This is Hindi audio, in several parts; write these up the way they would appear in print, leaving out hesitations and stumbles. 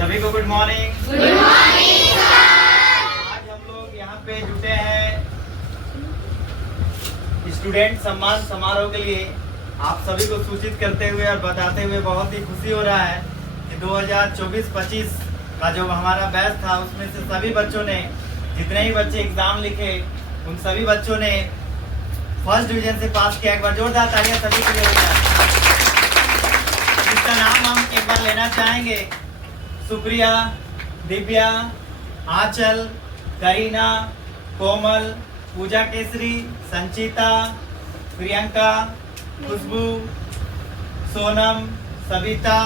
सभी को गुड मॉर्निंग। गुड मॉर्निंग आज हम लोग यहाँ पे जुटे हैं स्टूडेंट सम्मान समारोह के लिए। आप सभी को सूचित करते हुए और बताते हुए बहुत ही खुशी हो रहा है कि 2024-25 का जो हमारा बैच था उसमें से सभी बच्चों ने, जितने ही बच्चे एग्जाम लिखे उन सभी बच्चों ने फर्स्ट डिवीजन से पास किया। एक बार जोरदार तालियां सभी के लिए हो जाए। इसका नाम हम एक बार लेना चाहेंगे। सुप्रिया, दिव्या, आंचल, करीना, कोमल, पूजा केसरी, संचिता, प्रियंका, खुशबू, सोनम, सविता,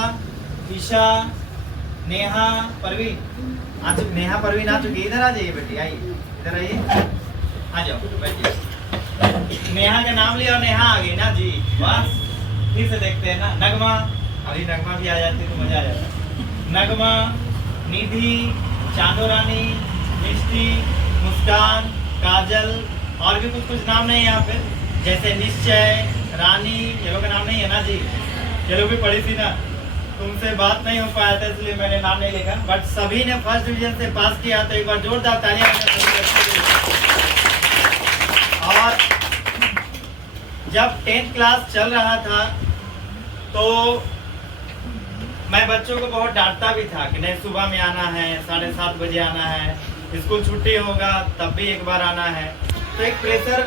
ईशा, नेहा, परवीन। आ चुकी नेहा, परवीन आ चुकी। इधर आ जाइए बेटी, आइए इधर आइए, आ जाओ बैठिए। नेहा का नाम लिया और नेहा आ गई ना जी, बस फिर से देखते हैं ना। नगमा, अभी नगमा भी आ जाती तो मजा आ जाता। नगमा, निधि, चांदो रानी, मिष्टी, मुस्कान, काजल, और भी कुछ नाम नहीं है यहाँ पे, जैसे निश्चय, रानी, ये लोग का नाम नहीं है ना जी। ये लोग भी पढ़ी थी ना, तुमसे बात नहीं हो पाया था इसलिए मैंने नाम नहीं लिखा, बट सभी ने फर्स्ट डिवीजन से पास किया। तो एक बार जोरदार तालियां। और जब 10th क्लास चल रहा था तो मैं बच्चों को बहुत डांटता भी था कि नहीं सुबह में आना है, 7:30 बजे आना है, स्कूल छुट्टी होगा तब भी एक बार आना है। तो एक प्रेशर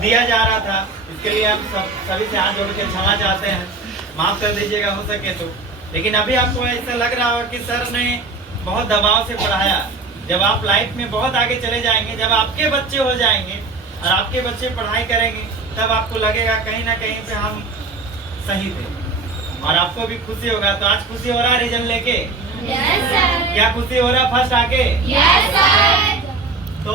दिया जा रहा था। इसके लिए हम सभी से हाथ जोड़ के क्षमा चाहते हैं, माफ कर दीजिएगा हो सके तो। लेकिन अभी आपको ऐसा लग रहा होगा कि सर ने बहुत दबाव से पढ़ाया। जब आप लाइफ में बहुत आगे चले जाएंगे, जब आपके बच्चे हो जाएंगे और आपके बच्चे पढ़ाई करेंगे, तब आपको लगेगा कहीं ना कहीं पे हम सही थे और आपको भी खुशी होगा। तो आज खुशी हो रहा है रिजल्ट लेके? Yes sir. क्या खुशी हो रहा है फर्स्ट आके? Yes sir. तो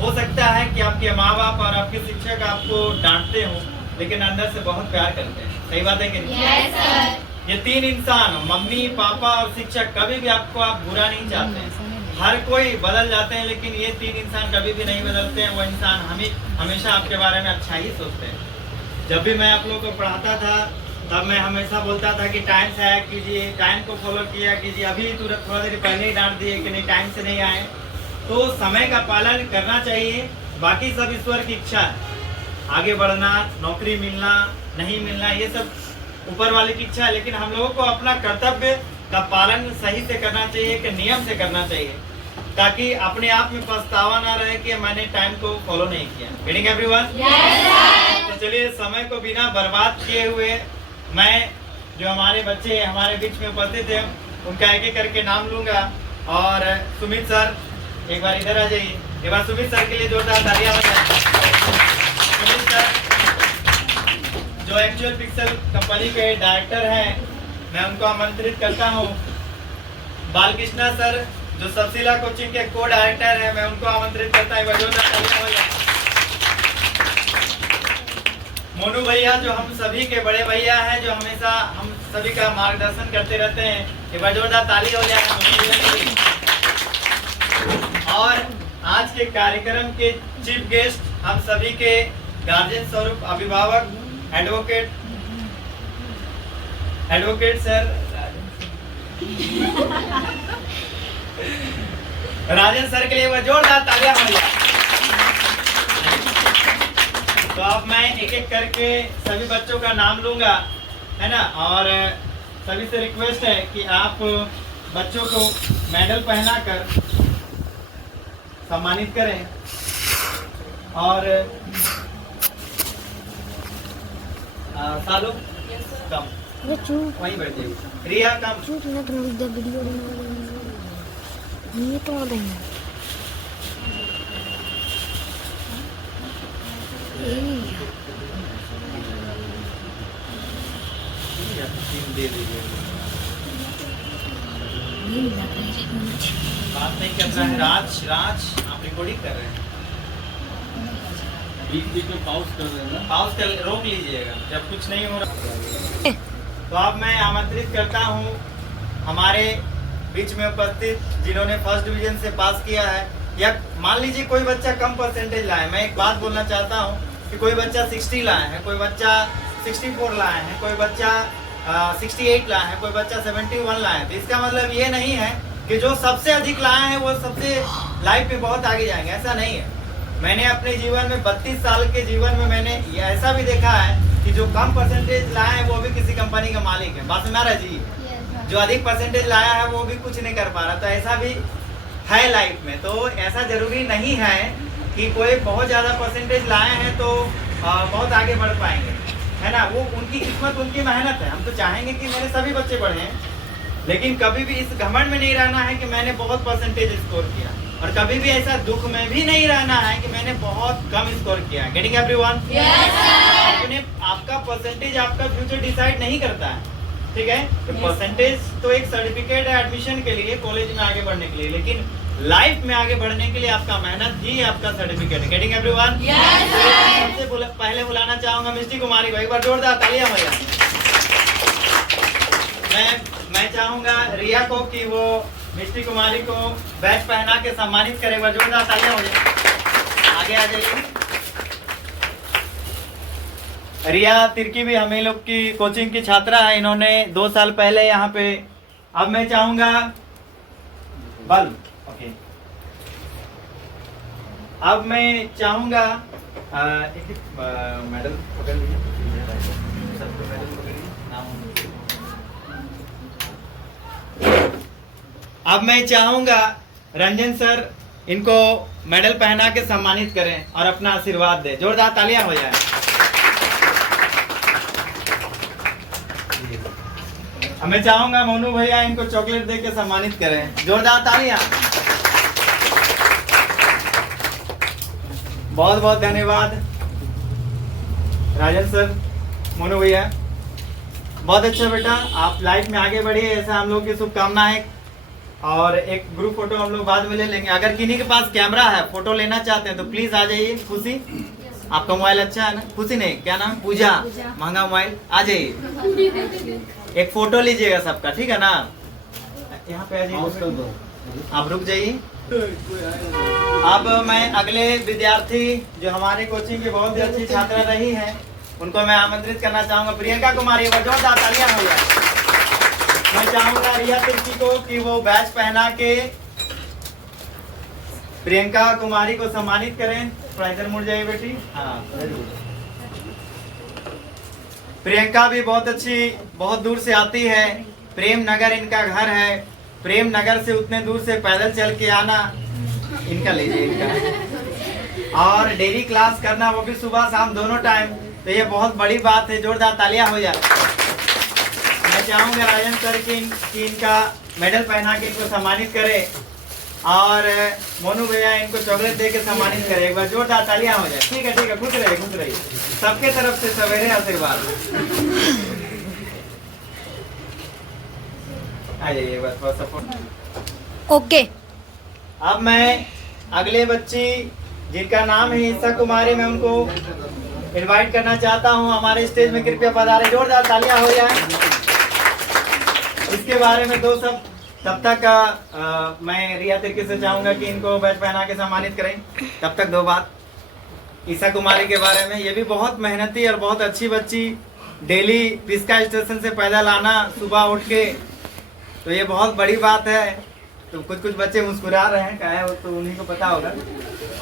हो सकता है कि आपके माँ बाप और आपके शिक्षक आपको डांटते हो, लेकिन अंदर से बहुत प्यार करते हैं। सही बात है कि नहीं? Yes sir. ये तीन इंसान, मम्मी, पापा और शिक्षक, कभी भी आपको आप बुरा नहीं चाहते हैं। हर कोई बदल जाते हैं, लेकिन ये तीन इंसान कभी भी नहीं बदलते हैं। वो इंसान हमेशा आपके बारे में अच्छा ही सोचते हैं। जब भी मैं आप लोगों को पढ़ाता था तब मैं हमेशा बोलता था कि टाइम से आया कीजिए, टाइम को फॉलो किया कीजिए। अभी तुरंत थोड़ा देर पहले ही डांट दिए कि नहीं टाइम से नहीं आए। तो समय का पालन करना चाहिए। बाकी सब ईश्वर की इच्छा है, आगे बढ़ना, नौकरी मिलना नहीं मिलना, ये सब ऊपर वाले की इच्छा है। लेकिन हम लोगों को अपना कर्तव्य का पालन सही से करना चाहिए, कि नियम से करना चाहिए, ताकि अपने आप में पछतावा ना रहे कि मैंने टाइम को फॉलो नहीं किया। Getting everyone? तो चलिए, समय को बिना बर्बाद किए हुए मैं जो हमारे बच्चे हमारे बीच में उपस्थित थे उनका एक एक करके नाम लूंगा। और सुमित सर एक बार इधर आ जाइए। एक बार सुमित सर के लिए जोरदार तालियां बजाएं। सुमित सर जो एक्चुअल पिक्सल कंपनी के डायरेक्टर हैं, मैं उनको आमंत्रित करता हूँ। बालकृष्णा सर जो सबसिला कोचिंग के को डायरेक्टर हैं, मैं उनको आमंत्रित करता हूँ। मोनू भैया जो हम सभी के बड़े भैया हैं, जो हमेशा हम सभी का मार्गदर्शन करते रहते हैं, एक बार जोरदार ताली हो जाए। और आज के कार्यक्रम के चीफ गेस्ट हम सभी के गार्जियन स्वरूप अभिभावक एडवोकेट सर राजन सर के लिए वह जोरदार तालियां हो जाए। तो अब मैं एक एक करके सभी बच्चों का नाम लूंगा, है ना। और सभी से रिक्वेस्ट है कि आप बच्चों को मेडल पहनाकर सम्मानित करें। और सालू कम वहीं बैठ जाइए। रिया कम। ये तो दे दीजिए। बात नहीं करना है। राज आप रिकॉर्डिंग कर रहे हैं? बीच में पॉज कर रहे हैं ना? पॉज कर रोक लीजिएगा जब कुछ नहीं हो रहा। तो अब मैं आमंत्रित करता हूँ हमारे बीच में उपस्थित जिन्होंने फर्स्ट डिवीजन से पास किया है, या मान लीजिए कोई बच्चा कम परसेंटेज लाए। मैं एक बात बोलना चाहता हूँ कि कोई बच्चा 60 लाए हैं, कोई बच्चा 64 लाए हैं, कोई बच्चा 68 लाए हैं, कोई बच्चा 71 लाए हैं, तो इसका मतलब ये नहीं है कि जो सबसे अधिक लाए हैं वो सबसे लाइफ में बहुत आगे जाएंगे, ऐसा नहीं है। मैंने अपने जीवन में 32 साल के जीवन में मैंने ये ऐसा भी देखा है कि जो कम परसेंटेज लाए हैं वो भी किसी कंपनी का मालिक है। बात सुना रहा जी? जो अधिक परसेंटेज लाया है वो भी कुछ नहीं कर पा रहा, तो ऐसा भी है लाइफ में। तो ऐसा जरूरी नहीं है कि कोई बहुत ज़्यादा परसेंटेज लाए हैं तो बहुत आगे बढ़ पाएंगे, है ना। वो उनकी किस्मत, उनकी मेहनत है। हम तो चाहेंगे कि मेरे सभी बच्चे पढ़ें, लेकिन कभी भी इस घमंड में नहीं रहना है कि मैंने बहुत परसेंटेज स्कोर किया, और कभी भी ऐसा दुख में भी नहीं रहना है कि मैंने बहुत कम स्कोर किया। Getting everyone? अपने आपका परसेंटेज आपका फ्यूचर डिसाइड नहीं करता है, ठीक है। तो परसेंटेज तो एक सर्टिफिकेट है एडमिशन के लिए, कॉलेज में आगे बढ़ने के लिए, लेकिन लाइफ में आगे बढ़ने के लिए आपका मेहनत ही आपका सर्टिफिकेट है। Getting everyone? सबसे पहले बुलाना चाहूंगा मिष्टी कुमारी को, एक बार जोरदार तालियां भैया। मैं चाहूंगा रिया को कि वो मिष्टी कुमारी को बैच पहना के सम्मानित करे, एक बार जोरदार तालियां हो जाए। आगे आ जाइए। रिया तिर्की भी हमें लोग की कोचिंग की छात्रा है, इन्होंने 2 साल पहले यहाँ पे। अब मैं चाहूंगा बल्ब, ओके। अब मैं चाहूंगा मैडम पकड़ लीजिए, सबको मैडम पकड़िए, नाम। अब मैं चाहूंगा रंजन सर इनको मेडल पहना के सम्मानित करें और अपना आशीर्वाद दें। जोरदार तालियां हो जाए। अब मैं चाहूंगा मोनू भैया इनको चॉकलेट दे के सम्मानित करें। जोरदार तालियां। बहुत बहुत धन्यवाद राजन सर, मोनू भैया, बहुत अच्छा बेटा, आप लाइफ में आगे बढ़िए, ऐसा हम लोग की शुभकामनाएं। और एक ग्रुप फोटो हम लोग बाद में ले लेंगे। अगर किन्हीं के पास कैमरा है, फोटो लेना चाहते हैं तो प्लीज आ जाइए। खुशी, आपका मोबाइल अच्छा है ना? खुशी नहीं, क्या नाम? पूजा, महंगा मोबाइल, आ जाइए, एक फोटो लीजिएगा सबका, ठीक है ना? यहाँ पे आ जाइए, आप रुक जाइए। अब मैं अगले विद्यार्थी जो हमारे कोचिंग की बहुत ही अच्छी छात्रा रही है, उनको मैं आमंत्रित करना चाहूंगा। प्रियंका कुमारी, जोरदार तालियां हो जाए। मैं चाहूंगा रिया तिर्की को कि वो बैच पहना के प्रियंका कुमारी को सम्मानित करें। थोड़ा इधर मुड़ जाइए बेटी। हाँ, प्रियंका भी बहुत अच्छी, बहुत दूर से आती है। प्रेम नगर इनका घर है। प्रेम नगर से उतने दूर से पैदल चल के आना, इनका लीजिए इनका, और डेली क्लास करना, वो भी सुबह शाम दोनों टाइम, तो ये बहुत बड़ी बात है। जोरदार तालियां हो जाए। मैं चाहूंगा राजन सर की इनका मेडल पहना के इनको सम्मानित करे, और मोनू भैया इनको चॉकलेट दे के सम्मानित करे। एक बार जोरदार तालियां हो जाए। ठीक है, ठीक है, खुश रहिए, खुश रहिए। सबके तरफ से सवेरे आशीर्वाद। आ जाइए, बस थोड़ा सपोर्ट। ओके। अब मैं अगले बच्ची जिनका नाम है ईसा कुमारी, मैं उनको इनवाइट करना चाहता हूं हमारे स्टेज में, कृपया पधारे। जोरदार तालियां हो जाए। इसके बारे में दो सब, तब तक मैं रिया तिर्की से चाहूंगा कि इनको बैच पहना के सम्मानित करें। तब तक दो बात ईसा कुमारी के बारे में। ये भी बहुत मेहनती और बहुत अच्छी बच्ची, डेली पिस्का स्टेशन से पैदल आना सुबह उठ के, तो ये बहुत बड़ी बात है। तो कुछ बच्चे मुस्कुरा रहे हैं, क्या है वो तो उन्हीं को पता होगा।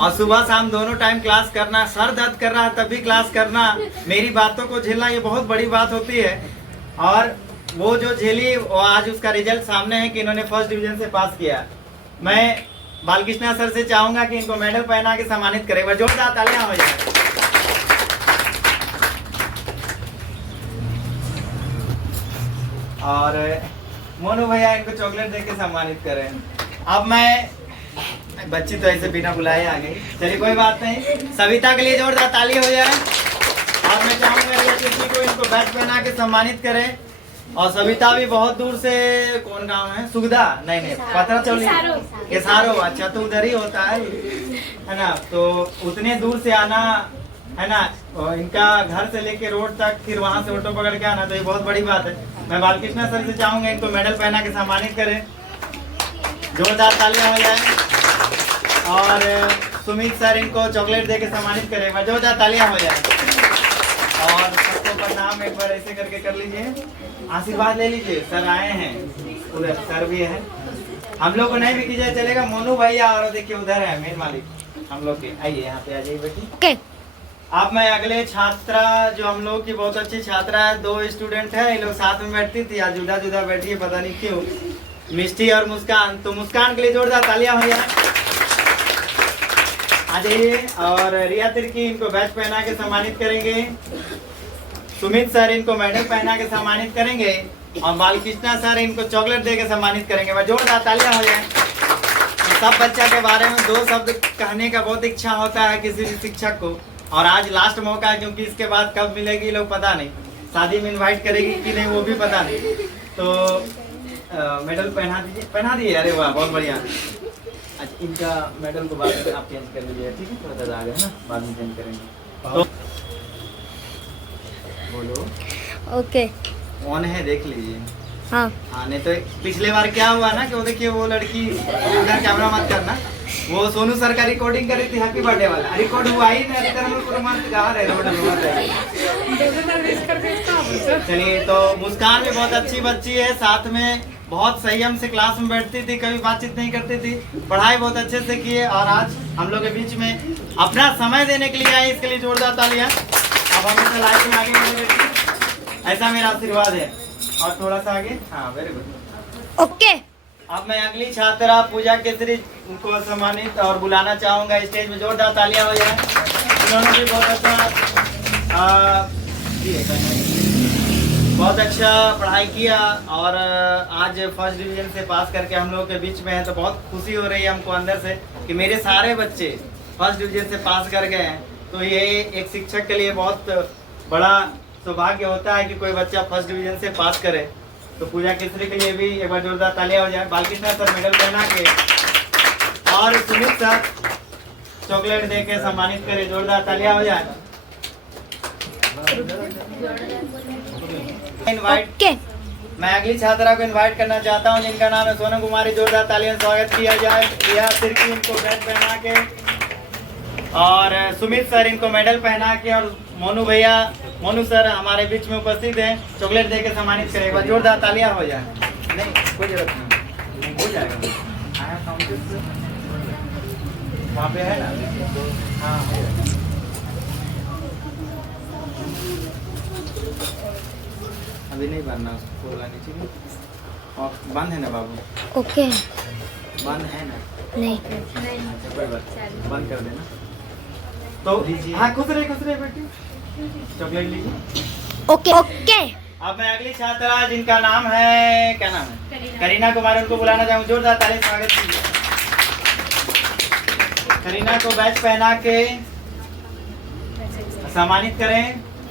और सुबह शाम दोनों टाइम क्लास करना, सर दर्द कर रहा है तब भी क्लास करना, मेरी बातों को झेलना, ये बहुत बड़ी बात होती है। और वो जो झेली, वो आज उसका रिजल्ट सामने है कि इन्होंने फर्स्ट डिवीजन से पास किया। मैं बालकृष्णा सर से चाहूंगा कि इनको मेडल पहना के सम्मानित करें। जोरदार तालियां हो जाए। और मोनू भैया इनको चॉकलेट देके सम्मानित करें। अब मैं, बच्ची तो ऐसे बिना बुलाए आ गई, चलिए कोई बात नहीं। सविता के लिए जोरदार ताली हो जाए। और मैं चाहूंगा रिया तिर्की को इनको बैच पहना के सम्मानित करें। और सविता भी बहुत दूर से, कौन गांव है? सुगदा, नहीं, पतरा चौली, केसारो। अच्छा, तो उधर ही होता है ना? तो उतने दूर से आना, है ना, और इनका घर से लेके रोड तक, फिर वहां से ऑटो पकड़ के आना, तो ये बहुत बड़ी बात है। मैं बालकृष्णा सर से चाहूंगा इनको मेडल पहना के सम्मानित करें। जोरदार तालियां हो जाए। और सुमित सर इनको चॉकलेट दे के सम्मानित करें। जोरदार तालियां हो जाए। और सबको नाम एक बार ऐसे करके कर लीजिए, आशीर्वाद ले लीजिए। सर आए हैं, उधर सर भी है। हम लोग को नहीं भी कीजिए चलेगा। मोनू भैया और देखिए उधर है मेन मालिक हम लोग के। आइए यहाँ पे आ जाइए बेटी। ओके अब मैं अगले छात्रा जो हम लोग की बहुत अच्छी छात्रा है, 2 स्टूडेंट है, ये लोग साथ में बैठती थी, आज जुदा जुदा बैठी है, पता नहीं क्यों। मिष्टी और मुस्कान, तो मुस्कान के लिए जोरदार तालियां हो जाए। आ जाइए। और रिया तिर्की इनको बैच पहना के सम्मानित करेंगे। सुमित सर इनको मेडल पहना के सम्मानित करेंगे और बालकृष्णा सर इनको चॉकलेट दे के सम्मानित करेंगे। वह जोरदार तालियां हो जाए। सब बच्चा के बारे में 2 शब्द कहने का बहुत इच्छा होता है किसी भी शिक्षक को, और आज लास्ट मौका है क्योंकि इसके बाद कब मिलेगी लोग पता नहीं, शादी में इनवाइट करेगी कि नहीं वो भी पता नहीं। तो मेडल पहना दीजिए, पहना दिए। अरे वाह बहुत बढ़िया। अच्छा इनका मेडल को बाद में आप चेंज कर लीजिए, ठीक है, थोड़ा सा आगे है ना, बाद में चेंज करेंगे। तो बोलो। ओके ऑन है देख लीजिए। हाँ हाँ नहीं तो पिछले बार क्या हुआ ना कि वो देखिए वो लड़की उधर कैमरा मत करना, वो सोनू सर का रिकॉर्डिंग करी थी हैप्पी बर्थडे वाला, रिकॉर्ड हुआ ही नहीं, हम लोग पूरा मस्त गा रहे हैं। चलिए तो मुस्कान भी बहुत अच्छी बच्ची है, साथ में बहुत संयम से क्लास में बैठती थी, कभी बातचीत नहीं करती थी, पढ़ाई बहुत अच्छे से किए और आज हम लोग के बीच में अपना समय देने के लिए आई, इसके लिए जोरदार तालियां। अब हमेशा लाइफ में आगे बढ़ेंगे, ऐसा मेरा आशीर्वाद है। और थोड़ा सा आगे, हाँ वेरी गुड। ओके अब मैं अगली छात्रा पूजा केसरी को सम्मानित और बुलाना चाहूंगा स्टेज में, जोरदार तालियां हो जाए। उन्होंने भी बहुत अच्छा पढ़ाई किया और आज फर्स्ट डिवीजन से पास करके हम लोग के बीच में है, तो बहुत खुशी हो रही है हमको अंदर से कि मेरे सारे बच्चे फर्स्ट डिवीजन से पास कर गए हैं। तो ये एक शिक्षक के लिए बहुत बड़ा सौभाग्य होता है कि कोई बच्चा फर्स्ट डिवीजन से पास करे। तो पूजा केसरी के लिए भी एक बार जोरदार तालियां हो जाए। बालकृष्णा सर मेडल पहना के और सुमित सर चॉकलेट दे के सम्मानित करे, जोरदार तालियां हो जाए। इनवाइट ओके मैं अगली छात्रा को इनवाइट करना चाहता हूं जिनका नाम है सोनम कुमारी, जोरदार तालियां स्वागत किया जाए। रिया तिर्की इनको बैच पहना के और सुमित सर इनको मेडल पहना के और मोनू सर हमारे बीच में उपस्थित हैं, चॉकलेट दे के सम्मानित करें। एक बार जोरदार तालियां हो जाए। नहीं कोई जरूरत नहीं, हो जाएगा। वहाँ पे है ना, हाँ हो जाएगा। अभी नहीं बनना उसको नीचे में, और बंद है ना बाबू? ओके बंद है ना? नहीं अच्छा कोई बात, बंद कर देना। तो हाँ खुश रहे बेटी, चॉकलेट लीजिए। ओके ओके अब मैं अगली छात्रा जिनका नाम है, क्या नाम है, करीना कुमारी, उनको बुलाना चाहूँ, जोरदार तालियां स्वागत कीजिए। करीना को बैच पहना के सम्मानित करें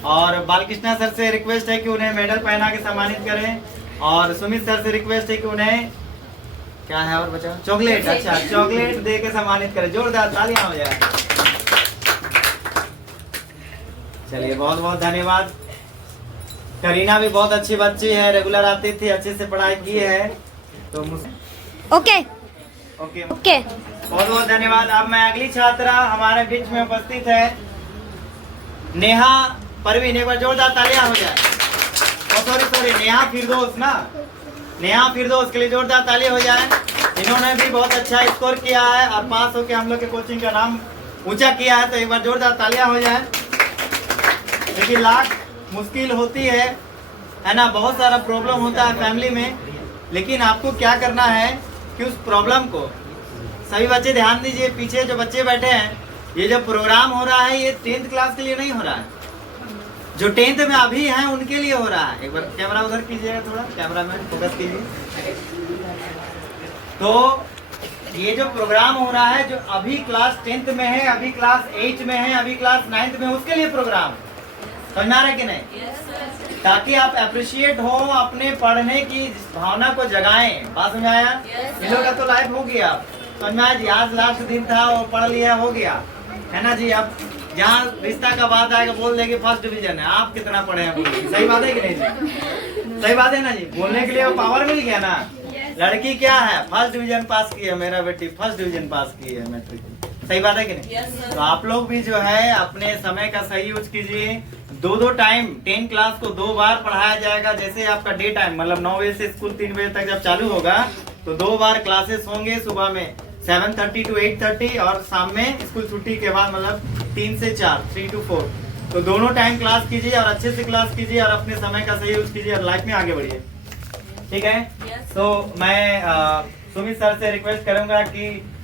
और बालकृष्णा सर से रिक्वेस्ट है कि उन्हें मेडल पहना के सम्मानित करें और सुमित सर से रिक्वेस्ट है कि उन्हें क्या है और बचा, चॉकलेट, अच्छा चॉकलेट दे के सम्मानित करें। जोरदार तालियां हो जाए। चलिए बहुत बहुत धन्यवाद। करीना भी बहुत अच्छी बच्ची है, रेगुलर आती थी, अच्छे से पढ़ाई की है। तो ओके ओके ओके बहुत बहुत धन्यवाद। अब मैं अगली छात्रा हमारे बीच में उपस्थित है नेहा परवीन, एक बार जोरदार तालियां हो जाए। सॉरी नेहा फिरदौस ना, नेहा फिरदौस के लिए जोरदार तालियां हो जाए। इन्होंने भी बहुत अच्छा स्कोर किया है और पास होकर हम लोग के कोचिंग का नाम ऊंचा किया है, तो एक बार जोरदार तालियां हो जाए। देखिए लाख मुश्किल होती है ना, बहुत सारा प्रॉब्लम होता है फैमिली में, लेकिन आपको क्या करना है कि उस प्रॉब्लम को, सभी बच्चे ध्यान दीजिए, पीछे जो बच्चे बैठे हैं, ये जो प्रोग्राम हो रहा है ये 10th क्लास के लिए नहीं हो रहा है, जो 10th में अभी हैं उनके लिए हो रहा है। एक बार कैमरा उधर कीजिएगा, थोड़ा कैमरा मैन फोकस कीजिए। तो ये जो प्रोग्राम हो रहा है, जो अभी क्लास 10th में है, अभी क्लास 8 में है, अभी क्लास 9th में, उसके लिए प्रोग्राम, समझा रहे कि नहीं, ताकि आप अप्रिशिएट हो, अपने पढ़ने की भावना को जगाएं। बात समझ आया? इन लोगों का तो लाइफ हो गया, समझ में आया जी, आज लास्ट दिन था वो पढ़ लिया, हो गया है ना जी। अब जहाँ रिश्ता का बात आएगा बोल देंगे फर्स्ट डिवीजन है, आप कितना पढ़े हैं बोलिए, सही बात है कि नहीं जी? सही बात है ना जी, बोलने के लिए वो पावर मिल गया ना। लड़की क्या है, फर्स्ट डिवीजन पास की है, मेरा बेटी फर्स्ट डिवीजन पास की है मैट्रिक, सही बात है कि नहीं? तो आप लोग भी जो है अपने समय का सही यूज कीजिए, दो टाइम 10 क्लास को 2 बार पढ़ाया जाएगा। जैसे आपका डे टाइम मतलब 9 बजे से स्कूल 3 बजे तक जब चालू होगा तो 2 बार क्लासेस होंगे, सुबह में 7:30 to 8:30 और शाम में स्कूल छुट्टी के बाद मतलब 3 से 4 3 to 4। तो दोनों टाइम क्लास कीजिए और अच्छे से क्लास कीजिए और अपने समय का सही यूज कीजिए और लाइफ में आगे बढ़िए, ठीक है। तो मैं सुमित सर से रिक्वेस्ट करूंगा कि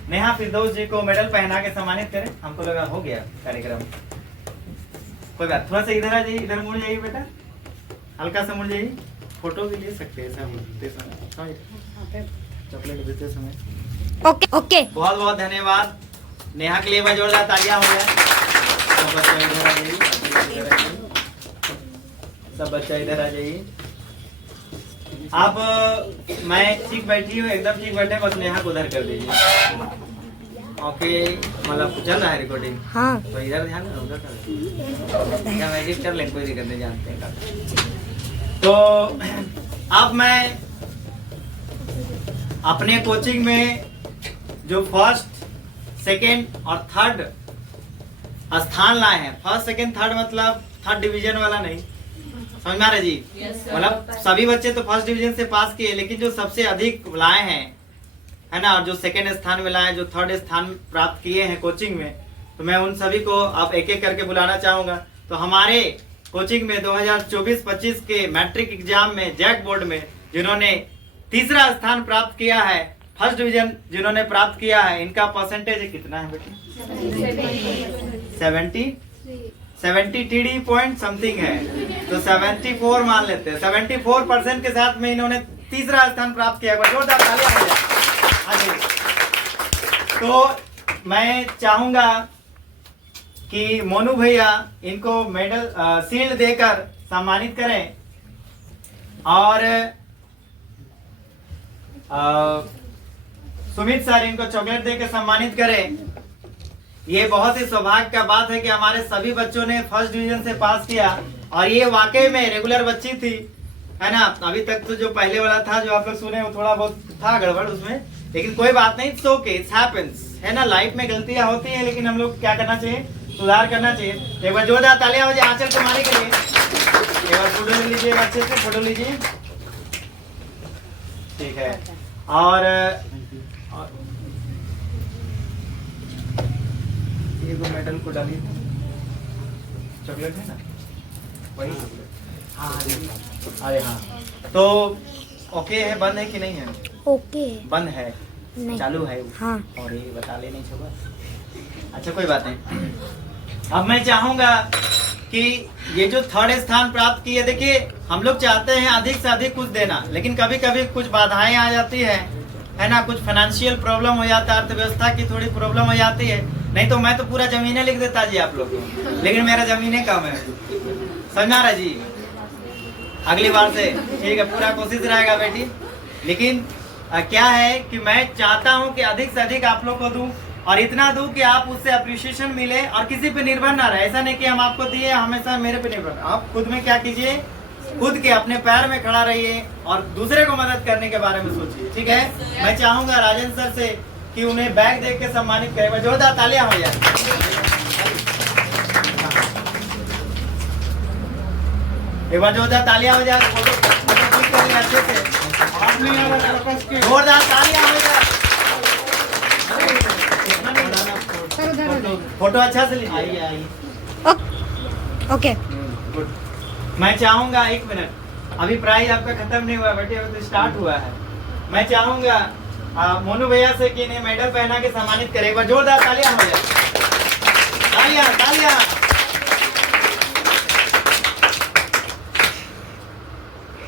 नेहा फिरदौस जी को मेडल पहना के सम्मानित करें। हमको लगा हो गया कार्यक्रम, कोई बात, थोड़ा सा इधर आ जाइए, इधर मुड़ जाइए बेटा, हल्का सा मुड़ जाइए, फोटो भी ले सकते हैं चॉकलेट देते समय। ओके ओके बहुत बहुत धन्यवाद नेहा के लिए, मैं जोरदार तालियां हो गया। सब बच्चा इधर आ जाइए, सब बच्चा इधर आ जाइए। आप मैं ठीक बैठी हूँ, एकदम ठीक बैठे, बस नेहा को उधर कर दीजिए। ओके, मतलब चल रहा है रिकॉर्डिंग? हाँ तो इधर ध्यान दो, उधर कर क्या मैजिक कर ले, कोई दिक्कत नहीं, जानते हैं। तो अब मैं अपने कोचिंग में जो फर्स्ट, सेकंड और थर्ड स्थान लाए हैं, फर्स्ट सेकंड थर्ड मतलब थर्ड डिवीजन वाला नहीं, समझ में आ रहा जी? मतलब सभी बच्चे तो फर्स्ट डिवीजन से पास किए, लेकिन जो सबसे अधिक लाए हैं, है ना, और जो सेकंड स्थान में लाए, जो थर्ड स्थान प्राप्त किए हैं कोचिंग में, तो मैं उन सभी को अब एक एक करके बुलाना चाहूंगा। तो हमारे कोचिंग में 2024-25 के मैट्रिक एग्जाम में जैक बोर्ड में जिन्होंने तीसरा स्थान प्राप्त किया है, फर्स्ट डिवीजन जिन्होंने प्राप्त किया है, इनका परसेंटेज कितना है बेटी? 73 पॉइंट समथिंग है, तो 74 मान लेते हैं। 74% के साथ में इन्होंने तीसरा स्थान प्राप्त किया है, जोरदार तालियां हो जाए। तो मैं चाहूंगा कि मोनू भैया इनको मेडल शील्ड देकर सम्मानित करें और सुमित सर इनको चॉकलेट देकर सम्मानित करें। ये बहुत ही सौभाग्य का बात है कि हमारे सभी बच्चों ने फर्स्ट डिवीजन से पास किया और ये वाकई में रेगुलर बच्ची थी, है ना। अभी तक तो जो पहले वाला था जो आप लोग सुने वो थोड़ा बहुत था गड़बड़ उसमें, लेकिन कोई बात नहीं, इट्स ओके, इट्स हैपेंस, है ना। लाइफ में गलतियां होती हैं, लेकिन हम लोग क्या करना चाहिए? सुधार करना चाहिए। एक बार जोरदार तालियां हो जाए आंचल कुमारी के लिए। एक बार फोटो ले लीजिए, अच्छे से फोटो लीजिए, ठीक है। और ये दो मेडल को डालिए, चॉकलेट है ना, वही चॉकलेट। हाँ अरे हाँ, तो ओके है, बंद है कि नहीं है? ओके बंद है, नहीं चालू है। हाँ और ये बता ले नहीं छोड़ा, अच्छा कोई बात नहीं। अब मैं चाहूंगा कि ये जो थर्ड स्थान प्राप्त किए, देखिए हम लोग चाहते हैं अधिक से अधिक कुछ देना, लेकिन कभी कभी कुछ बाधाएं आ जाती है ना, कुछ फाइनेंशियल प्रॉब्लम हो जाता है, अर्थव्यवस्था की थोड़ी प्रॉब्लम हो जाती है। नहीं तो मैं तो पूरा जमीनें लिख देता जी आप लोग को, लेकिन मेरा जमीनें कम है, समझ आ रहा जी। अगली बार से ठीक है, पूरा कोशिश रहेगा बेटी। लेकिन क्या है कि मैं चाहता हूं कि अधिक से अधिक आप लोग को दूं और इतना दूं कि आप उससे अप्रिशिएशन मिले और किसी पे निर्भर ना रहे। ऐसा नहीं कि हम आपको दिए हमेशा मेरे पे निर्भर, आप खुद में क्या कीजिए, खुद के अपने पैर में खड़ा रहिए और दूसरे को मदद करने के बारे में सोचिए, ठीक है। मैं चाहूंगा राजेंद्र सर से कि उन्हें बैग देख के सम्मानित करें, जोरदार तालियां हो जाए। एक बार जोरदार तालियां हो जाए, फोटो क्लिक कर लें अच्छे से, जोरदार तालियां हो जाए। फोटो अच्छा से लीजिए, आइए। Okay good. मैं चाहूंगा, एक मिनट, अभी प्राइज आपका खत्म नहीं हुआ बेटे, अभी तो स्टार्ट हुआ है। मैं चाहूंगा मोनू भैया से कि इन्हें मेडल पहना के सम्मानित करे, एक बार जोरदार तालियां हो जाए, तालियां तालियां।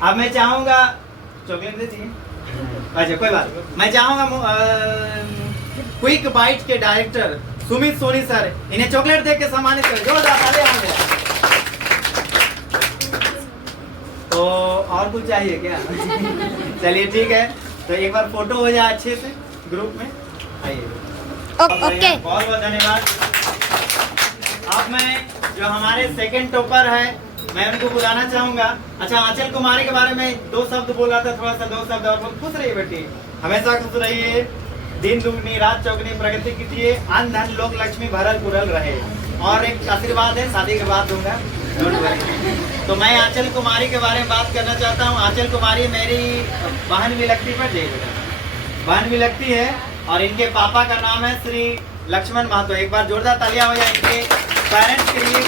अब मैं चाहूंगा, चॉकलेट दे दीजिए, अच्छा कोई बात, मैं चाहूंगा क्विक बाइट के डायरेक्टर सुमित सोनी सर इन्हें चॉकलेट दे के सम्मानित करें, जोरदार तालियां हो जाए। तो और कुछ चाहिए क्या? चलिए ठीक है, तो एक बार फोटो हो जाए अच्छे से ग्रुप में, आइए। ओके बहुत बहुत धन्यवाद। अब मैं जो हमारे सेकंड टॉपर है मैं उनको बुलाना चाहूंगा। अच्छा, आंचल कुमारी के बारे में 2 शब्द बोला था, थोड़ा सा 2 शब्द और बोल। खुश रहिए बेटी, हमेशा खुश रहिए, दिन दुगनी रात चौगनी प्रगति कीजिए, अन्न धन लोक लक्ष्मी भरल पुरल रहे। और एक आशीर्वाद है, शादी के बाद दूंगा, Don't worry. तो मैं आंचल कुमारी के बारे में बात करना चाहता हूँ। आंचल कुमारी मेरी बहन भी लगती है, बहन भी लगती है और इनके पापा का नाम है श्री लक्ष्मण महतो। एक बार जोरदार तालियां हो जाए इनके पेरेंट्स के लिए।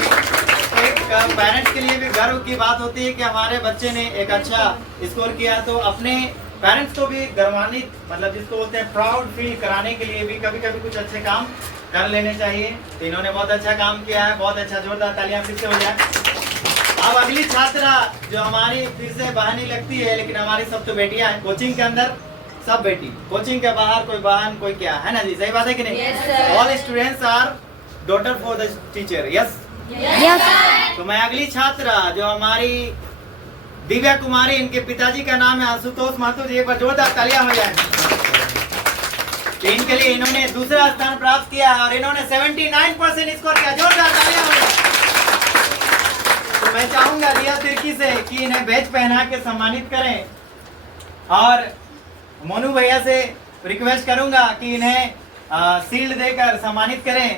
पेरेंट्स के लिए भी गर्व की बात होती है कि हमारे बच्चे ने एक अच्छा स्कोर किया, तो अपने पेरेंट्स को भी गर्वान्वित, मतलब जिसको बोलते हैं प्राउड फील कराने के लिए भी कभी कभी कुछ अच्छे काम कर लेने चाहिए। तो इन्होंने बहुत अच्छा काम किया है, बहुत अच्छा, जोरदार तालियां फिर से हो जाए। अब अगली छात्रा जो हमारी फिर से बहन ही लगती है, लेकिन हमारी सब तो बेटियां हैं। कोचिंग के अंदर सब बेटी, कोचिंग के बाहर कोई बहन कोई क्या है ना जी, सही बात है कि नहीं? Yes, sir. All students are daughter for the teacher, yes. Yes तो मैं अगली छात्रा जो हमारी दिव्या कुमारी, इनके पिताजी का नाम है आशुतोष महतो जी, एक बार जोरदार तालियां हो जाए। तो इनके लिए इन्होंने दूसरा स्थान प्राप्त किया और इन्होंने 79% स्कोर किया, जोरदार तालियां हो जाए। तो मैं चाहूंगा रिया तिर्की से कि इन्हें बैच पहना के सम्मानित करें और मोनू भैया से रिक्वेस्ट करूंगा कि इन्हें शील्ड देकर सम्मानित करें।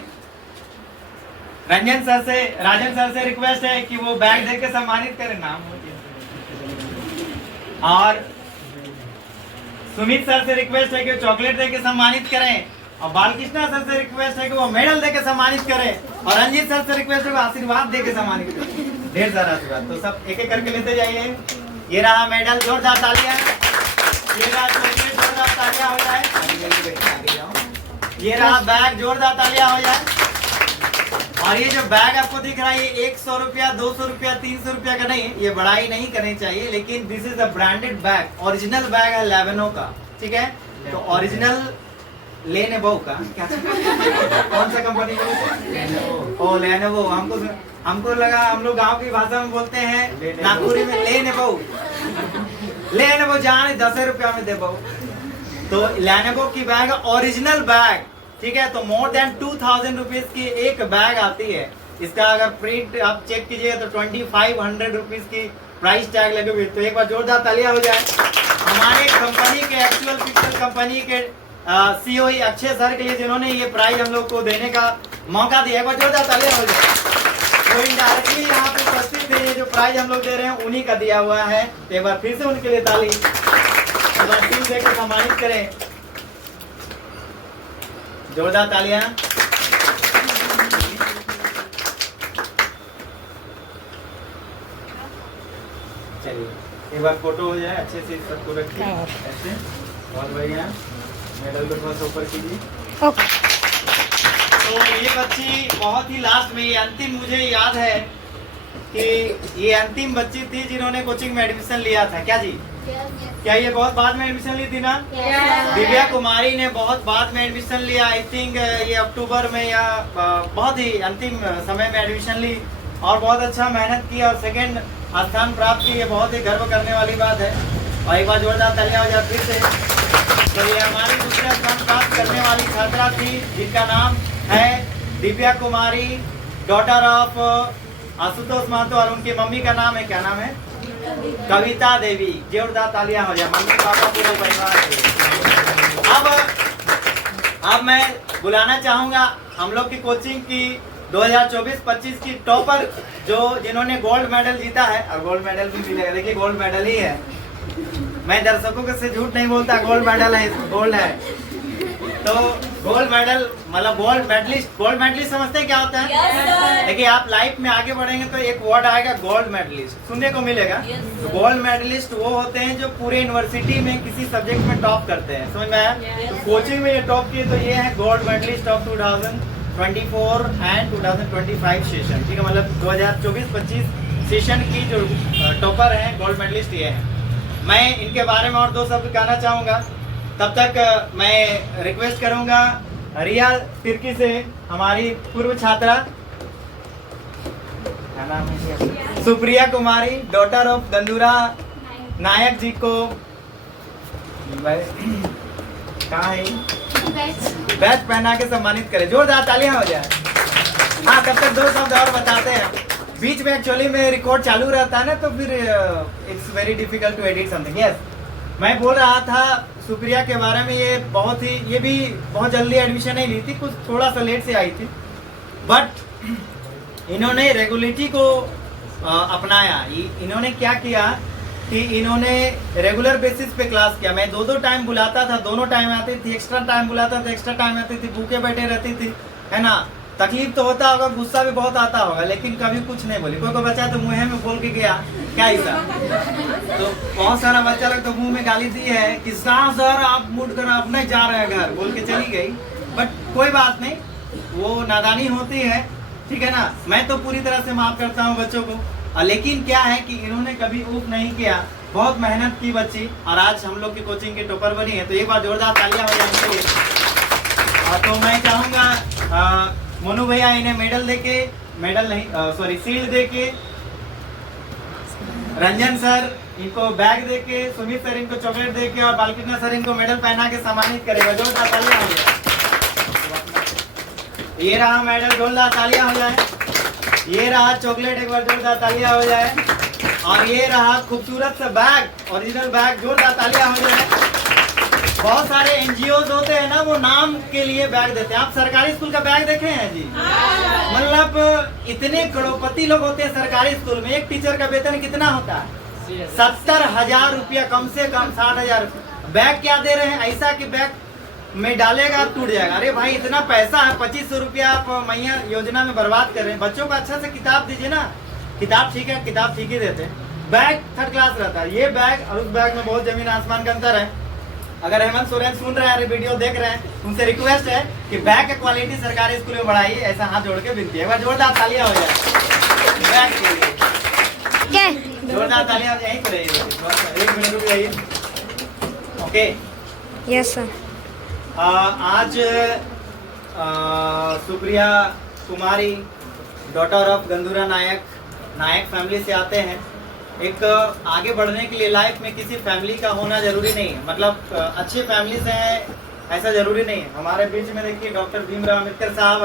राजन सर से रिक्वेस्ट है कि वो बैग देकर सम्मानित करें, नाम हो गया। और सुमित सर से रिक्वेस्ट है कि वो चॉकलेट देकर सम्मानित करें और बालकृष्णा सर से रिक्वेस्ट है कि वो मेडल देकर सम्मानित करें और रंजीत सर से रिक्वेस्ट है कि वो आशीर्वाद देकर सम्मानित करें। ढेर सारा आशीर्वाद, तो सब एक एक करके लेते जाइए। ये रहा मेडल, जोरदार तालियां। ये रहा चॉकलेट, जोरदार तालियां हो जाए। ये रहा बैग, जोरदार तालियां हो जाए। और ये जो बैग आपको दिख रहा है, ये 100 रुपया, 200 रुपया, 300 रुपया का नहीं, ये बड़ाई नहीं करनी चाहिए, लेकिन this is a branded bag, original bag है लेनोवो का, ठीक है? तो ओरिजिनल लेनोवो का क्या कौन सा कंपनी का? ओ लेनोवो। हमको लगा हम लोग गांव की भाषा में बोलते हैं नागपुरी में लेनोवो जान 10 रुपया में दे बहु। तो लेनोवो की बैग, ओरिजिनल बैग, ठीक है? तो मोर देन 2000 रुपीज की एक बैग आती है। इसका अगर प्रिंट आप चेक कीजिए तो 2500 रुपीज की प्राइस टैग लगे हुए। तो एक बार जोरदार तालियां हो जाए हमारे कंपनी के, एक्चुअल पिक्चर कंपनी के सीईओ अक्षय सर के लिए, जिन्होंने ये प्राइज हम लोग को देने का मौका दिया। एक बार जोरदार तालियां हो जाए। तो इनडायरेक्टली यहाँ पे उपस्थित है, ये जो प्राइज हम लोग दे रहे हैं उन्हीं का दिया हुआ है। तो एक बार फिर से उनके लिए ताली, एक बार टीम देकर सम्मानित करें, जोरदार तालियां। चलिए एक बार फोटो हो जाए अच्छे से, सबको रखिए ऐसे, बहुत बढ़िया। मेडल को थोड़ा सा ऊपर कीजिए। ओके तो ये बच्ची बहुत ही लास्ट में, ये अंतिम, मुझे याद है कि ये अंतिम बच्ची थी जिन्होंने कोचिंग में एडमिशन लिया था। क्या जी? क्या ये बहुत बाद में एडमिशन ली थी ना? दिव्या कुमारी ने बहुत बाद में एडमिशन लिया। आई थिंक ये अक्टूबर में या बहुत ही अंतिम समय में एडमिशन ली और बहुत अच्छा मेहनत की और सेकंड स्थान प्राप्त की। ये बहुत ही गर्व करने वाली बात है और एक बार जोरदार तालियां हो जाए फिर से। तो ये हमारी दूसरा स्थान प्राप्त करने वाली छात्रा थी जिनका नाम है दिव्या कुमारी, डॉटर ऑफ आशुतोष महतो, और उनकी मम्मी का नाम है, क्या नाम है? कविता देवी। जोरदार तालियां हो जाए मम्मी पापा पूरे परिवार के। अब मैं बुलाना चाहूंगा हम लोग की कोचिंग की 2024-25 की टॉपर, जो जिन्होंने गोल्ड मेडल जीता है, और गोल्ड मेडल भी मिलेगा, देखिए गोल्ड मेडल ही है, मैं दर्शकों से झूठ नहीं बोलता, गोल्ड मेडल है, गोल्ड है। तो गोल्ड मेडल मतलब गोल्ड मेडलिस्ट समझते हैं क्या होता है? Yes, देखिए आप लाइफ में आगे बढ़ेंगे तो एक वर्ड आएगा गोल्ड मेडलिस्ट, सुनने को मिलेगा। तो गोल्ड मेडलिस्ट वो होते हैं जो पूरे यूनिवर्सिटी में किसी सब्जेक्ट में टॉप करते हैं, समझ में आया? तो कोचिंग में ये टॉप किए, तो ये है gold medalist of 2024 and 2025 session, ठीक है? मतलब 2024-25 सेशन की जो टॉपर हैं, गोल्ड मेडलिस्ट ये हैं। मैं इनके बारे में और दो शब्द कहना चाहूँगा, तब तक मैं रिक्वेस्ट करूंगा रिया तिर्की से, हमारी पूर्व छात्रा, क्या नाम है? सुप्रिया कुमारी, डॉटर ऑफ गंदूरा नायक जी को कहाँ है बैच पहना के सम्मानित करें। जोरदार तालियां हो जाए। हाँ, तब तक दो शब्द और बताते हैं। बीच में एक्चुअली में रिकॉर्ड चालू रहता है ना, तो फिर it's very difficult to edit something. Yes, मैं बोल रहा था सुप्रिया के बारे में, ये भी बहुत जल्दी एडमिशन नहीं ली थी, कुछ थोड़ा सा लेट से आई थी, बट इन्होंने रेगुलरिटी को अपनाया। इन्होंने क्या किया कि इन्होंने रेगुलर बेसिस पे क्लास किया। मैं 2-2 टाइम बुलाता था, दोनों टाइम आती थी, एक्स्ट्रा टाइम बुलाता था, एक्स्ट्रा टाइम आती थी, भूखे बैठे रहती थी, है ना। तकलीफ तो होता होगा, गुस्सा भी बहुत आता होगा, लेकिन कभी कुछ नहीं बोली। कोई बच्चा तो मुँह में बोल के गया क्या ऐसा, तो बहुत सारा बच्चा लोग तो मुंह में गाली दी है कि सर आप मूड कर, आप नहीं जा रहे हैं घर, बोल के चली गई। बट कोई बात नहीं, वो नादानी होती है, ठीक है ना। मैं तो पूरी तरह से माफ करता हूँ बच्चों को। लेकिन क्या है कि इन्होंने कभी ऊप नहीं किया, बहुत मेहनत की बच्ची, और आज हम लोग की कोचिंग की टॉपर बनी है। तो एक बार जोरदार तालियां हो जाए। तो मैं चाहूँगा मोनू भैया इन्हें मेडल देके, मेडल नहीं सॉरी सील देके, रंजन सर इनको बैग देके, सुमित सर इनको चॉकलेट देके और बालकृष्ण सर इनको मेडल पहना के सम्मानित करेगा। जोरदार तालियां हो जाए। ये रहा मेडल, जोरदार तालियां हो जाए। ये रहा चॉकलेट, एक बार जोरदार तालियां हो जाए। और ये रहा खूबसूरत सा बैग, ओरिजिनल बैग, जोरदार तालियां हो जाए। बहुत सारे एनजीओज होते हैं ना, वो नाम के लिए बैग देते हैं। आप सरकारी स्कूल का बैग देखे हैं जी? मतलब इतने करोड़पति लोग होते हैं सरकारी स्कूल में। एक टीचर का वेतन कितना होता है? 70,000 रुपया, कम से कम 60,000। बैग क्या दे रहे हैं? ऐसा कि बैग में डालेगा टूट जाएगा। अरे भाई इतना पैसा है, 2500 रुपया आप मैया योजना में बर्बाद कर रहे हैं। बच्चों को अच्छा से किताब दीजिए ना। किताब ठीक है, किताब ठीक ही देते हैं, बैग थर्ड क्लास रहता है। ये बैग और उस बैग में बहुत जमीन आसमान का अंतर है। अगर हेमंत सोरेन सुन रहे हैं, वीडियो देख रहे हैं, उनसे रिक्वेस्ट है कि बैग का क्वालिटी सरकारी स्कूल में बढ़ाइए। ऐसा हाथ जोड़ के विनती है। एक बार जोरदार तालियां हो जाए बैग के लिए। जोरदार तालियां यहीं पर रहिए, 1 मिनट रुक जाइए। Okay, yes sir. आज Supriya Kumari, daughter of Gandhura Nayak, Nayak family से आते हैं। एक आगे बढ़ने के लिए लाइफ में किसी फैमिली का होना जरूरी नहीं है, मतलब अच्छी फैमिली से है ऐसा जरूरी नहीं है। हमारे बीच में देखिए डॉक्टर भीमराव अम्बेडकर साहब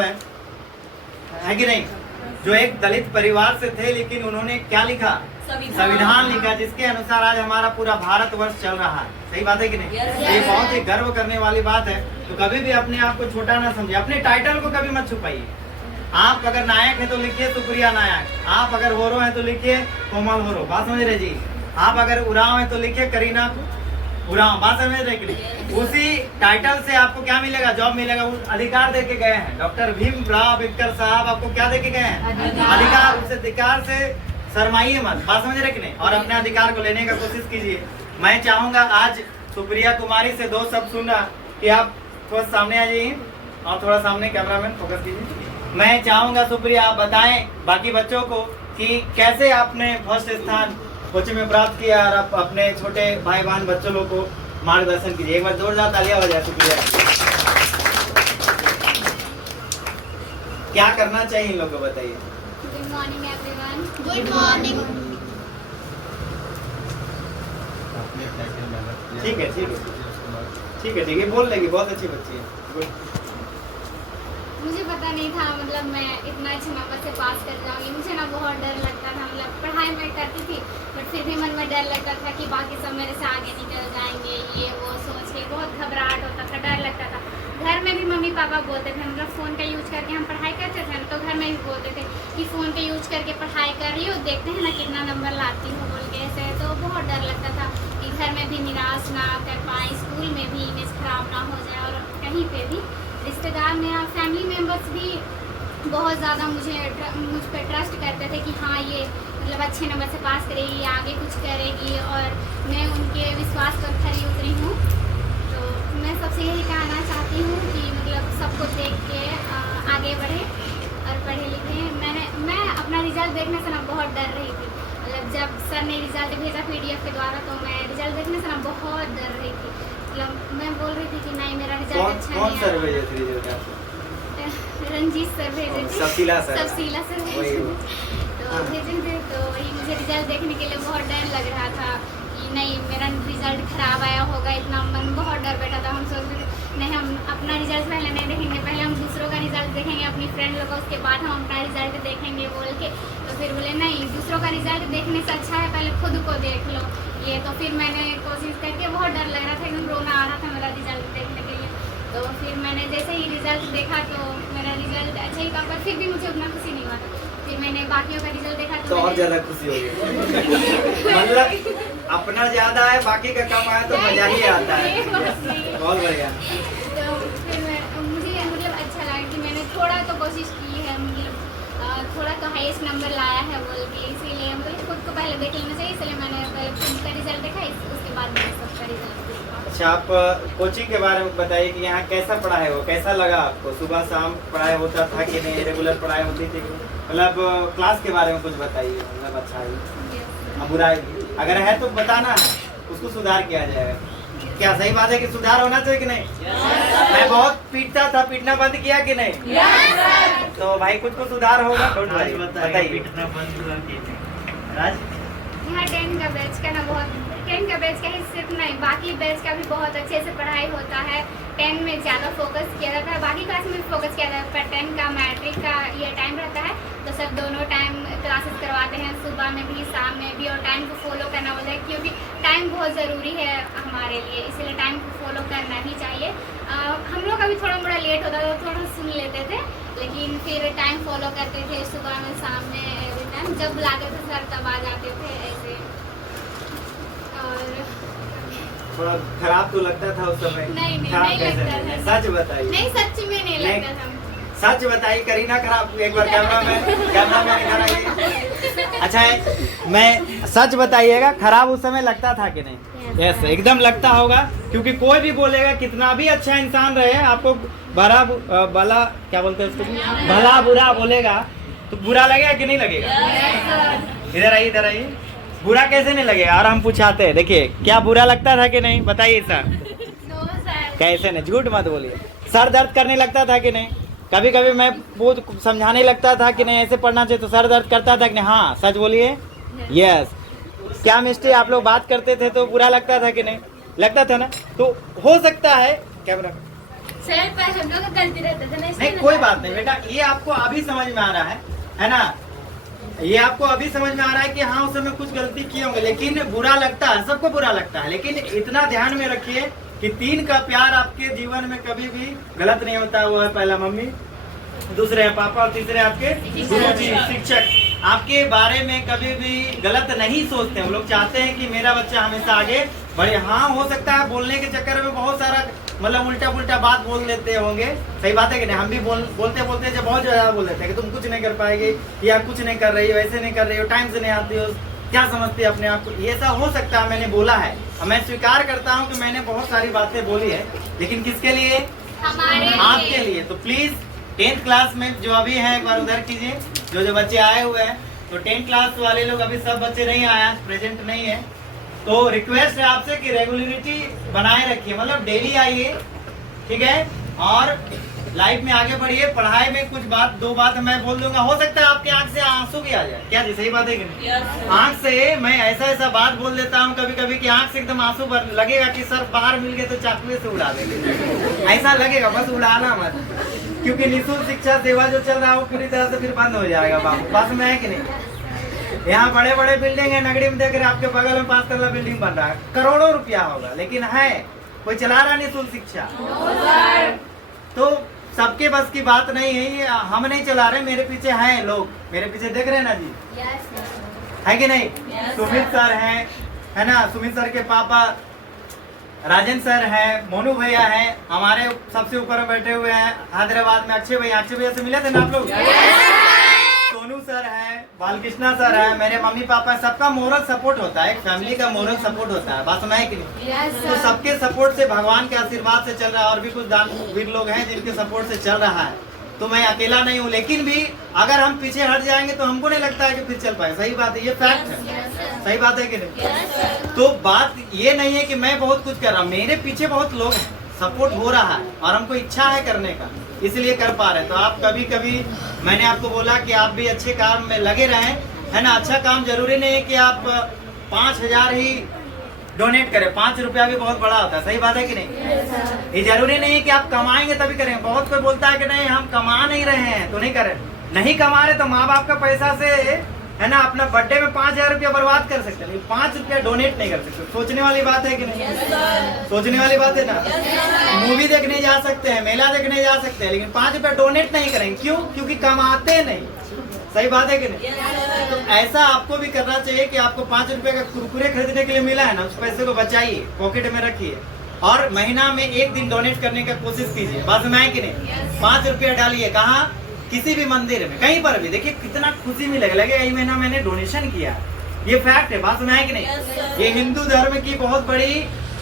है कि नहीं, जो एक दलित परिवार से थे, लेकिन उन्होंने क्या लिखा? संविधान लिखा, जिसके अनुसार आज हमारा पूरा भारतवर्ष चल रहा है। सही बात है कि नहीं? ये बहुत ही गर्व करने वाली बात है। तो कभी भी अपने आप को छोटा ना समझिए, अपने टाइटल को कभी मत छुपाइए। आप अगर नायक है तो लिखिए सुप्रिया नायक, आप अगर होरो है तो लिखिए कोमल होरो, बात समझ रहे जी। आप अगर उराव है तो लिखिए करीना उराव, बात समझ रहे कि नहीं? उसी टाइटल से आपको क्या मिलेगा? जॉब मिलेगा। उस अधिकार दे के गए हैं डॉक्टर भीमराव अम्बेडकर साहब, आपको क्या दे के गए हैं? अधिकार। उस अधिकार से शर्माइए मत, बात समझ रहे कि नहीं? और अपने अधिकार को लेने का कोशिश कीजिए। मैं चाहूंगा आज सुप्रिया कुमारी से 2 शब्द सुनना, कि आप थोड़ा सामने आ जाइए और थोड़ा सामने कैमरामैन फोकस कीजिए। मैं चाहूंगा सुप्रिया आप बताएं बाकी बच्चों को कि कैसे आपने फर्स्ट स्थान कोचिंग में प्राप्त किया, और आप अपने छोटे भाई बहन बच्चों लोग को मार्गदर्शन कीजिए। एक बार जोरदार तालियां हो जाए सुप्रिया। क्या करना चाहिए इन लोगों को बताइए। Good morning everyone. Good morning. ठीक है ठीक है ठीक है ठीक है, बोल लेगी, बहुत अच्छी बच्ची है। गुड। मुझे पता नहीं था मतलब मैं इतना अच्छे नंबर से पास कर जाऊंगी। मुझे ना बहुत डर लगता था, मतलब पढ़ाई मैं करती थी बट फिर भी मन में डर लगता था कि बाकी सब मेरे से आगे निकल जाएंगे, ये वो सोच के बहुत घबराहट होता था, डर लगता था। घर में भी मम्मी पापा बोलते थे, मतलब फ़ोन का यूज करके हम पढ़ाई करते थे तो घर में भी बोलते थे कि फ़ोन का यूज करके पढ़ाई कर रही हो, देखते हैं ना कितना नंबर लाती हो बोल के। ऐसे तो बहुत डर लगता था कि घर में भी निराश ना कर पाए, स्कूल में भी इमेज खराब ना हो जाए, और कहीं पर भी रिश्तेदार मेरा फैमिली मेम्बर्स भी बहुत ज़्यादा मुझ पर ट्रस्ट करते थे कि हाँ ये मतलब अच्छे नंबर से पास करेगी, आगे कुछ करेगी, और मैं उनके विश्वास पर खरी उतरी हूँ। तो मैं सबसे यही कहना चाहती हूँ कि मतलब सबको देख के आगे बढ़े और पढ़े लिखे। मैं अपना रिजल्ट देखने से ना बहुत डर रही थी, मतलब जब सर ने रिजल्ट भेजा PDF के द्वारा तो मैं रिजल्ट देखने से ना बहुत डर रही थी। मतलब मैं बोल रही थी कि नहीं मेरा रिजल्ट अच्छा नहीं है। कौन सर भेजे थे रिजल्ट आपको? रंजीत सर भेजे थे, सफीला सर भेजे तो भेजे थे। तो वही मुझे रिजल्ट देखने के लिए बहुत डर लग रहा था कि नहीं मेरा रिजल्ट खराब आया होगा, इतना मन बहुत डर बैठा था। हम सोच रहे थे नहीं हम अपना रिजल्ट पहले नहीं देखेंगे, पहले हम दूसरों का रिजल्ट देखेंगे, अपनी फ्रेंड लोग का, उसके बाद हम अपना रिजल्ट देखेंगे बोल के। तो फिर बोले नहीं दूसरों का रिजल्ट देखने से अच्छा है पहले खुद को देख लो ये। तो फिर मैंने कोशिश करके, बहुत डर लग रहा था, एकदम रोना आ रहा था मेरा रिजल्ट देखने के लिए। तो फिर मैंने जैसे ही रिजल्ट देखा तो मेरा रिजल्ट अच्छा ही था, पर फिर भी मुझे उतना खुशी नहीं हुआ था। फिर मैंने बाकियों का रिजल्ट देखा तो और मैंने- ज्यादा खुशी होगी। मतलब अपना ज्यादा है, बाकी का कम आया तो मजा ही आता है। बहुत बढ़िया। तो फिर मुझे मतलब अच्छा लगा कि मैंने थोड़ा तो कोशिश की है, मतलब थोड़ा तो हाईएस्ट नंबर लाया है बोल के, इसीलिए मतलब खुद को पहले देख लेना चाहिए, इसलिए मैंने पहले खुद का रिजल्ट देखा, उसके बाद मैंने सबका रिजल्ट देखा। अच्छा, आप कोचिंग के बारे में बताइए कि यहाँ कैसा पढ़ाई हो, कैसा लगा आपको? सुबह शाम पढ़ाई होता था कि नहीं, रेगुलर पढ़ाई होती थी? मतलब क्लास के बारे में कुछ बताइए। मतलब अच्छा है, बुराई भी अगर है तो बताना है, उसको सुधार किया जाएगा। क्या सही बात है कि सुधार होना चाहिए कि नहीं? मैं बहुत पीटता था, पीटना बंद किया कि नहीं? तो भाई कुछ को सुधार होगा। बताइए। राज, यहाँ 10 का बैच का ना बहुत 10 का बैच का ही सिर्फ नहीं, बाकी बैच का भी बहुत अच्छे से पढ़ाई होता है। 10 में ज़्यादा फोकस किया जाता है, बाकी क्लास में भी फोकस किया जाता है, पर 10 का मैट्रिक का ये टाइम रहता है, तो सब दोनों टाइम क्लासेस करवाते हैं, सुबह में भी शाम में भी, और टाइम को फॉलो करना बोलते हैं क्योंकि टाइम बहुत ज़रूरी है हमारे लिए, इसलिए टाइम को फॉलो करना ही चाहिए। हम लोग का भी थोड़ा मोड़ा लेट होता था, थोड़ा सुन लेते थे, लेकिन फिर टाइम फॉलो करते थे, सुबह में शाम में एवरी टाइम, जब बुलाते थे सर तब आ जाते थे ऐसे। और थोड़ा खराब तो लगता था उस समय? नहीं, नहीं, खराब नहीं कैसे लगता नहीं? था। सच बताइए। नहीं, सच में नहीं लगता था। सच बताइए, करीना खराब। एक बार कैमरा में इधर आइए। अच्छा है, मैं सच बताइएगा, खराब उस समय लगता था कि नहीं? यस, एकदम लगता होगा, क्योंकि कोई भी बोलेगा कितना भी अच्छा इंसान रहे, आपको भला क्या बोलते हैं उसको, भला बुरा बोलेगा तो बुरा लगेगा कि नहीं लगेगा? इधर आइए, इधर आइए। बुरा कैसे नहीं लगेगा? और हम पूछाते हैं, देखिए क्या बुरा लगता था कि नहीं? बताइए सर। कैसे नहीं, झूठ मत बोलिए। सर दर्द करने लगता था कि नहीं? कभी कभी मैं बहुत समझाने लगता था कि नहीं ऐसे पढ़ना चाहिए, तो सर दर्द करता था कि नहीं? हाँ, सच बोलिए। यस। क्या मिस्टेक आप लोग बात करते थे तो बुरा लगता था कि नहीं? लगता था ना? तो हो सकता है कैमरा सर पर हम लोग का गलती रहता था ना, नहीं, कोई बात नहीं बेटा, ये आपको अभी समझ में आ रहा है ना? ये आपको अभी समझ में आ रहा है कि हाँ उस समय कुछ गलती किए होंगे, लेकिन बुरा लगता है, सबको बुरा लगता है, लेकिन इतना ध्यान में रखिए कि 3 का प्यार आपके जीवन में कभी भी गलत नहीं होता। वो है पहला मम्मी, दूसरे है पापा, और तीसरे आपके गुरुजी, शिक्षक। आपके बारे में कभी भी गलत नहीं सोचते। हम लोग चाहते हैं कि मेरा बच्चा हमेशा आगे बढ़े। हाँ, हो सकता है बोलने के चक्कर में बहुत सारा मतलब उल्टा पुल्टा बात बोल देते होंगे, सही बात है कि नहीं? हम भी बोलते बोलते जब बहुत ज्यादा बोल देते हैं कि तुम कुछ नहीं कर पाएंगे, या कुछ नहीं कर रही हो, ऐसे नहीं कर रही हो, टाइम से नहीं आती हो, क्या समझती है अपने आप को। ये ऐसा हो सकता है, मैंने बोला है, मैं स्वीकार करता हूँ कि मैंने बहुत सारी बातें बोली है, लेकिन किसके लिए? हमारे आपके लिए। तो प्लीज 10th क्लास में जो अभी हैं एक बार उधर कीजिए, जो बच्चे आए हुए हैं। तो 10th क्लास वाले लोग, अभी सब बच्चे नहीं आए, प्रेजेंट नहीं है, तो रिक्वेस्ट है आपसे कि रेगुलरिटी बनाए रखिए, मतलब डेली आइए, ठीक है? और लाइफ में आगे बढ़िए। पढ़ाई में कुछ बात, 2 बात मैं बोल दूंगा, हो सकता है आपके आंख से आंसू भी आ जाए। क्या जी, सही बात है कि नहीं? आंख से मैं ऐसा बात बोल देता हूँ कभी कभी कि आंख से एकदम आंसू लगेगा कि सर बाहर मिल गए तो चाकू से उड़ा देंगे, ऐसा लगेगा। बस उड़ाना मत, क्योंकि निःशुल्क शिक्षा सेवा जो चल रहा है वो पूरी तरह से फिर बंद हो जाएगा। बाबू पास में है कि नहीं? यहाँ बड़े बड़े बिल्डिंग है, नगरी में देख रहे, आपके बगल में 5 तल्ला बिल्डिंग बन रहा है, करोड़ों रुपया होगा, लेकिन है कोई चला रहा निःशुल्क शिक्षा? तो सबके बस की बात नहीं है, ये हम नहीं चला रहे, मेरे पीछे हैं लोग, मेरे पीछे देख रहे हैं ना जी, है कि नहीं? सुमित सर हैं, है ना? सुमित सर के पापा राजन सर हैं, मोनू भैया हैं, हमारे सबसे ऊपर बैठे हुए हैं हैदराबाद में अक्षय भैया से मिले थे ना आप लोग? सोनू सर हैं, बालकृष्णा सर हैं, मेरे मम्मी पापा, सबका मोरल सपोर्ट होता है, एक फैमिली का मोरल सपोर्ट होता है, बात समझ है कि नहीं? तो सबके सपोर्ट से, भगवान के आशीर्वाद से चल रहा है, और भी कुछ दानवीर लोग हैं जिनके सपोर्ट से चल रहा है, तो मैं अकेला नहीं हूँ। लेकिन भी अगर हम पीछे हट जाएंगे तो हमको नहीं लगता है कि फिर चल पाए। सही बात है, ये फैक्ट है, सही बात है कि नहीं? तो बात ये नहीं है कि मैं बहुत कुछ कर रहा हूँ, मेरे पीछे बहुत लोग हैं, सपोर्ट हो रहा है, और हमको इच्छा है करने का, इसलिए कर पा रहे हैं। तो आप कभी कभी, मैंने आपको बोला कि आप भी अच्छे काम में लगे रहें, है ना? अच्छा काम, जरूरी नहीं है कि आप 5000 ही डोनेट करें, 5 रुपया भी बहुत बड़ा होता है, सही बात है कि नहीं? ये जरूरी नहीं है कि आप कमाएंगे तभी करें। बहुत कोई बोलता है कि नहीं हम कमा नहीं रहे हैं तो नहीं करें, नहीं कमा रहे तो माँ बाप का पैसा से, है ना, अपना बर्थडे में 5000 रुपया बर्बाद कर सकते हैं, 5 रुपया डोनेट नहीं कर सकते। सोचने वाली बात है कि नहीं? सोचने वाली बात है ना? मूवी देखने जा सकते हैं, मेला देखने जा सकते हैं, लेकिन 5 रुपया डोनेट नहीं करेंगे। क्यों? क्योंकि कमाते नहीं, सही बात है कि नहीं? तो ऐसा आपको भी करना चाहिए कि आपको 5 रुपए का कुरकुरे खरीदने के लिए मिला है ना, उस पैसे को बचाइए, पॉकेट में रखिए और महीना में 1 दिन डोनेट करने का कोशिश कीजिए। बात में है कि नहीं? 5 रुपया डालिए, कहाँ? किसी भी मंदिर में, कहीं पर भी, देखिए कितना खुशी मिलेगा, लगेगा ये महीना मैंने डोनेशन किया। ये फैक्ट है, बात में है कि नहीं? ये हिंदू धर्म की बहुत बड़ी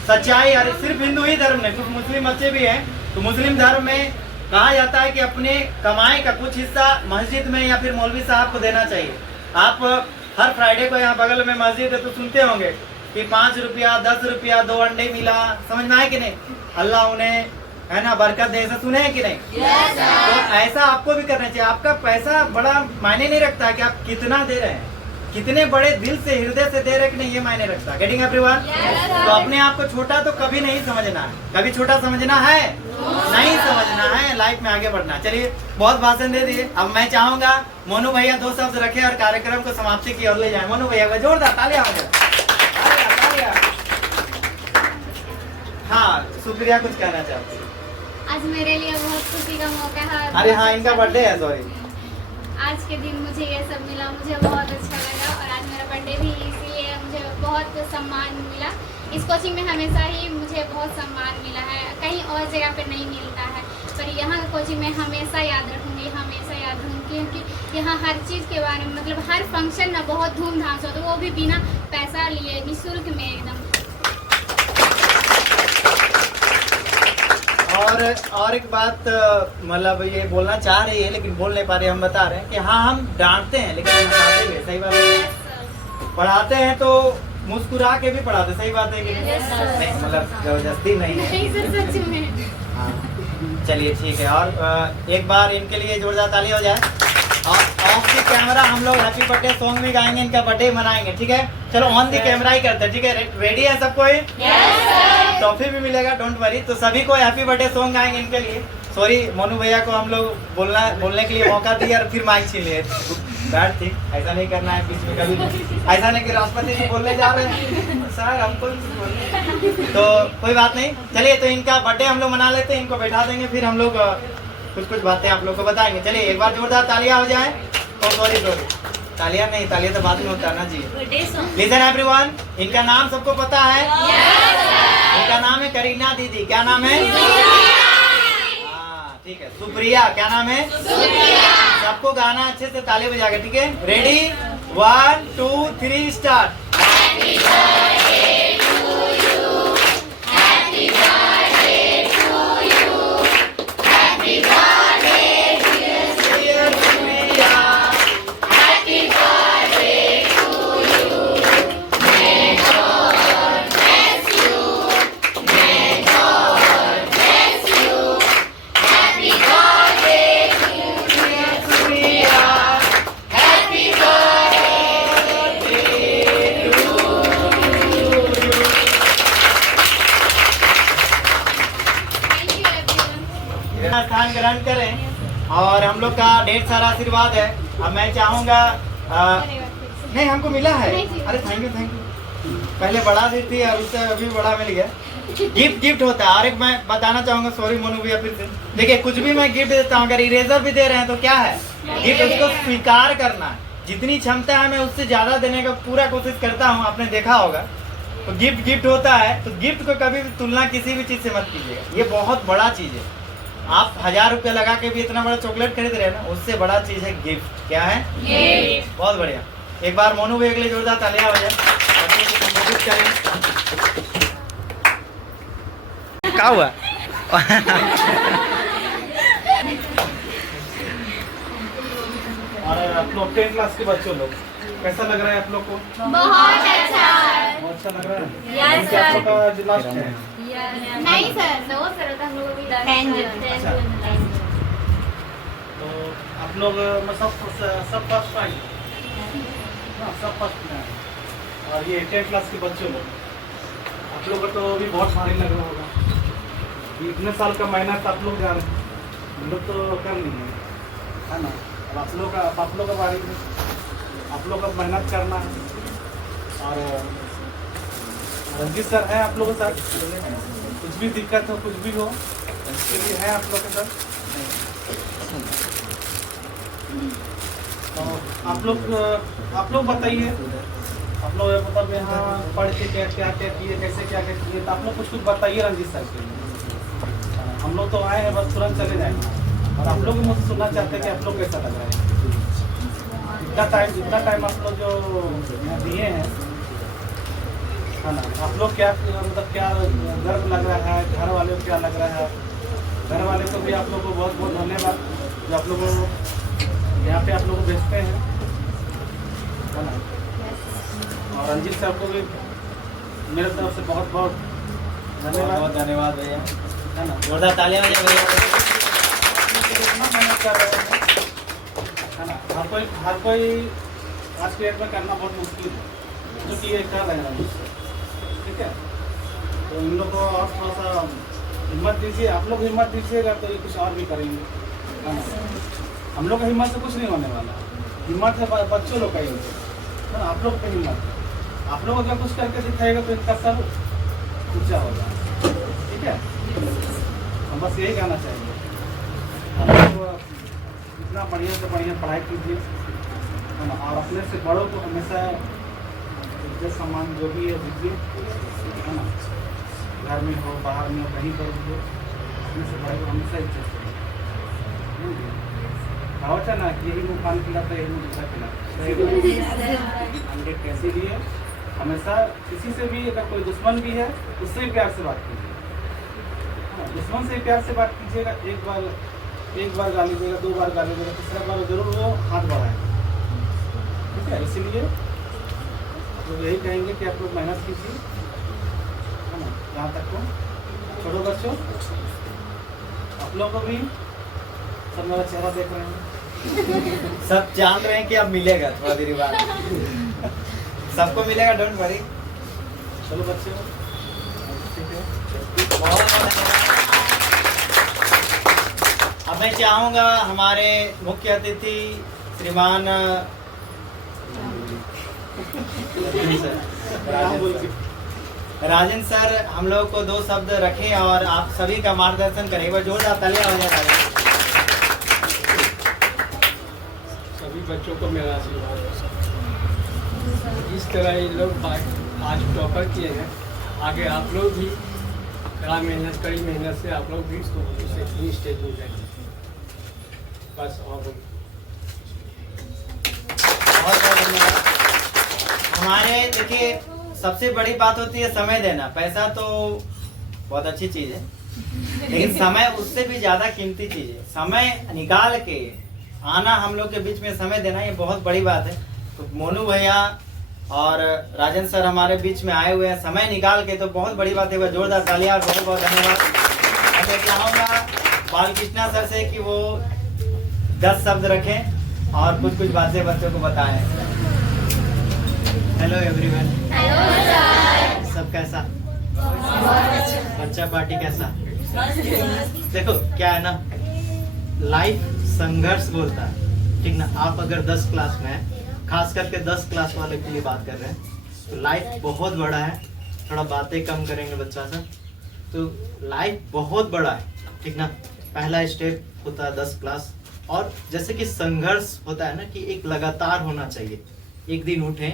सच्चाई। और सिर्फ हिंदू ही धर्म नहीं, कुछ मुस्लिम बच्चे भी हैं, तो मुस्लिम धर्म में कहा जाता है कि अपने कमाई का कुछ हिस्सा मस्जिद में या फिर मौलवी साहब को देना चाहिए। आप हर फ्राइडे को यहाँ बगल में मस्जिद है तो सुनते होंगे कि 5 रुपया 10 रुपया 2 अंडे मिला, समझ में है कि नहीं? अल्लाह उन्हें है ना बरकत दे, ऐसा सुने हैं कि नहीं? तो ऐसा आपको भी करना चाहिए। आपका पैसा बड़ा मायने नहीं रखता है कि आप कितना दे रहे हैं, कितने बड़े दिल से हृदय से दे रहे कि नहीं, ये मायने रखता है। Getting everyone? तो अपने आप को छोटा तो कभी नहीं समझना है, कभी छोटा समझना है नहीं समझना है, लाइफ में आगे बढ़ना। चलिए बहुत भाषण दे दिए, अब मैं चाहूंगा मोनू भैया 2 शब्द रखे और कार्यक्रम को समाप्ति की ओर ले जाए। मोनू भैया का जोरदार तालियां हो जाए। हाँ शुक्रिया, कुछ कहना चाहते हैं? आज मेरे लिए बहुत खुशी का मौका है। अरे हाँ, इनका बर्थडे है, सॉरी। आज के दिन मुझे ये सब मिला, मुझे बहुत अच्छा लगा और आज मेरा बर्थडे भी, इसीलिए मुझे बहुत सम्मान मिला। इस कोचिंग में हमेशा ही मुझे बहुत सम्मान मिला है, कहीं और जगह पे नहीं मिलता है, पर यहाँ कोचिंग में हमेशा याद रखूँगी, हमेशा याद रखूँगी, क्योंकि यहाँ हर चीज़ के बारे में, मतलब हर फंक्शन ना बहुत धूमधाम से होता है, वो भी बिना पैसा लिए, निःशुल्क में एकदम। और एक बात मतलब ये बोलना चाह रही है लेकिन बोल नहीं पा रहे, हम बता रहे हैं कि हाँ हम डांटते हैं लेकिन हम हंसाते भी, सही बात है। पढ़ाते हैं तो मुस्कुरा के भी पढ़ाते, सही बात है कि नहीं? मतलब जबरदस्ती नहीं है। नहीं सर, सच में। हाँ चलिए ठीक है, और एक बार इनके लिए जोरदार ताली हो जाए। और ऑफ दी कैमरा हम लोग हैप्पी बर्थडे सॉन्ग भी गाएंगे, इनका बर्थडे मनाएंगे, ठीक है? चलो ऑन दी कैमरा ही करते हैं, ठीक है? रेडी है सब कोई? टॉफी भी मिलेगा, डोंट वरी। तो सभी को हैप्पी बर्थडे सॉन्ग गाएंगे इनके लिए। सॉरी मोनू भैया को हम लोग बोलने के लिए मौका दिया और फिर माइक छीन लिए, बैड थी, ऐसा नहीं करना है बीच में कभी। ऐसा नहीं कि राष्ट्रपति जी बोलने जा रहे हैं सर हमको तो कोई बात नहीं। चलिए तो इनका बर्थडे हम लोग मना लेते हैं, इनको बैठा देंगे, फिर हम लोग कुछ बातें आप लोग को बताएंगे। चलिए एक बार जोरदार तालियां हो जाए। तो सॉरी तालियां नहीं, तालियां तो बाद में होता है ना जी। लिसन एवरीवन, इनका नाम सबको पता है? इनका नाम है करीना दीदी। क्या नाम है? हाँ ठीक है। सुप्रिया। क्या नाम है? सबको गाना अच्छे से ताली बजा के, ठीक है? Ready 1 2 3 start. स्थान ग्रहण करें और हम लोग का ढेर सारा आशीर्वाद है। अब मैं चाहूंगा नहीं हमको मिला है, अरे थैंक यू पहले बड़ा दी थी और उससे अभी बड़ा मिल गया। गिफ्ट होता है। और एक मैं बताना चाहूंगा, सॉरी मोनू भैया फिर से, देखिए कुछ भी मैं गिफ्ट देता हूँ, अगर इरेजर भी दे रहे हैं तो क्या है गिफ्ट, उसको स्वीकार करना है। जितनी क्षमता है मैं उससे ज्यादा देने का पूरा कोशिश करता हूँ, आपने देखा होगा। तो गिफ्ट होता है, तो गिफ्ट को कभी भी तुलना किसी भी चीज से मत कीजिएगा, ये बहुत बड़ा चीज है। आप 1000 रुपया लगा के भी इतना बड़ा चॉकलेट खरीद रहे हैं ना, उससे बड़ा चीज है गिफ्ट। क्या है? गिफ्ट। बहुत बढ़िया। एक बार मोनू भैया के लिए जोरदार तालियां हो जाए। क्या हुआ? और आप लोग 10 क्लास के बच्चों लोग कैसा लग रहा है आप लोग को? बहुत अच्छा। बहुत अच्छा लग रहा है? Yes, sir. आप लोग का जो लास्ट है नहीं सर, 9 सर था हम लोग अभी 10। तो आप लोग सब फर्स्ट आए, सब फर्स्ट में आए। और ये 10 क्लास के बच्चों लोग, आप लोग को तो अभी बहुत भारी लग रहा होगा, इतने साल का मेहनत आप लोग जान, हम लोग तो कर नहीं है ना। अब आप लोग का बारी में आप लोग का मेहनत करना है। और रंजीत सर है आप लोगों के साथ, कुछ भी दिक्कत हो कुछ भी हो इसके लिए है आप लोग के साथ। तो आप लोग बताइए, आप लोग मतलब यहाँ पढ़ के क्या क्या क्या किए, कैसे क्या क्या किए, तो आप लोग कुछ बताइए रंजीत सर के। हम लोग तो आए हैं बस तुरंत चले जाएंगे, और आप लोग मुझसे सुनना चाहते हैं कि आप लोग कैसा लग रहा है। जितना टाइम आप लोग जो यहाँ दिए हैं, है ना, आप लोग क्या मतलब क्या गर्व लग रहा है, घर वाले को क्या लग रहा है। घर वाले को भी आप लोग को बहुत बहुत धन्यवाद जो आप लोगों को यहाँ पे आप लोग को भेजते हैं, है ना। और रंजीत साहब को भी मेरे तरफ से बहुत बहुत धन्यवाद भैया, है ना। जोरदार तालियां बजाएं भैया। कितना मेहनत कर रहे हैं, है ना। हर कोई आज के डेट में करना बहुत मुश्किल है, क्योंकि ये कर रहे हैं मुझसे, ठीक है। तो इन लोग को और थोड़ा सा हिम्मत दीजिए, आप लोग हिम्मत दीजिएगा तो ये कुछ और भी करेंगे, है ना। हम लोग की हिम्मत से कुछ नहीं होने वाला, हिम्मत है बच्चों लोग का ही है ना। आप लोग की हिम्मत, आप लोग अगर कुछ करके दिखाएगा तो इनका सब ऊंचा होगा, ठीक है। हम बस यही कहना चाहेंगे, आप लोग इतना बढ़िया से बढ़िया पढ़ाई कीजिए, है ना। और अपने से बड़ों को हमेशा इज्जत सम्मान जो भी है दीजिए, है ना। घर में हो, बाहर में हो, कहीं पर भी हो, अपने से बड़े को हमेशा इज्जत करें। कहावत है ना कि यही मुँह पान खिलाता, यही मुँह दूसरा खिलाता। इसीलिए हमेशा किसी से भी अगर कोई दुश्मन भी है उससे भी प्यार से बात कीजिए, हाँ, दुश्मन से प्यार से बात कीजिएगा। एक बार गाली देगा, 2 बार गाली देगा, तीसरा बार जरूर वो हाथ बढ़ाएगा, ठीक है। इसीलिए तो यही कहेंगे कि आप लोग मेहनत कीजिए, है ना। जहाँ तक हो छोड़ो बच्चों, आप लोग को भी सब मेरा चेहरा देख रहे हैं, सब जान रहे हैं कि अब मिलेगा थोड़ा देर बाद, सबको मिलेगा, डोंट वरी। चलो बच्चों, ठीक है। बहुत धन्यवाद। अब मैं चाहूँगा हमारे मुख्य अतिथि श्रीमान राजेंद्र सर हम लोग को 2 शब्द रखें और आप सभी का मार्गदर्शन करें। वह जोरदार तालियां हो जाए। सभी बच्चों को मेरा आशीर्वाद। इस तरह ये लोग आज टॉपर किए हैं, आगे आप लोग भी कड़ी मेहनत से आप लोग भी इसको स्टेज में जाएंगे बस। और बहुत धन्यवाद। हमारे देखिए सबसे बड़ी बात होती है समय देना। पैसा तो बहुत अच्छी चीज है, लेकिन समय उससे भी ज्यादा कीमती चीज है। समय निकाल के आना, हम लोग के बीच में समय देना, ये बहुत बड़ी बात है। तो मोनू भैया और राजेंद्र सर हमारे बीच में आए हुए हैं समय निकाल के, तो बहुत बड़ी बात है। वह जोरदार तालियां और बहुत बहुत धन्यवाद। मैं चाहूँगा बालकृष्णा सर से कि वो 10 शब्द रखें और कुछ बातें बच्चों को बताएं। Hello everyone. सब कैसा? बच्चा पार्टी कैसा? देखो क्या है ना, लाइफ संघर्ष बोलता है, ठीक ना। आप अगर 10 क्लास में हैं, खास करके 10 क्लास वाले के लिए बात कर रहे हैं, तो लाइफ बहुत बड़ा है। थोड़ा बातें कम करेंगे बच्चा सा, तो लाइफ बहुत बड़ा है, ठीक ना। पहला स्टेप होता है 10 क्लास, और जैसे कि संघर्ष होता है ना कि एक लगातार होना चाहिए। एक दिन उठे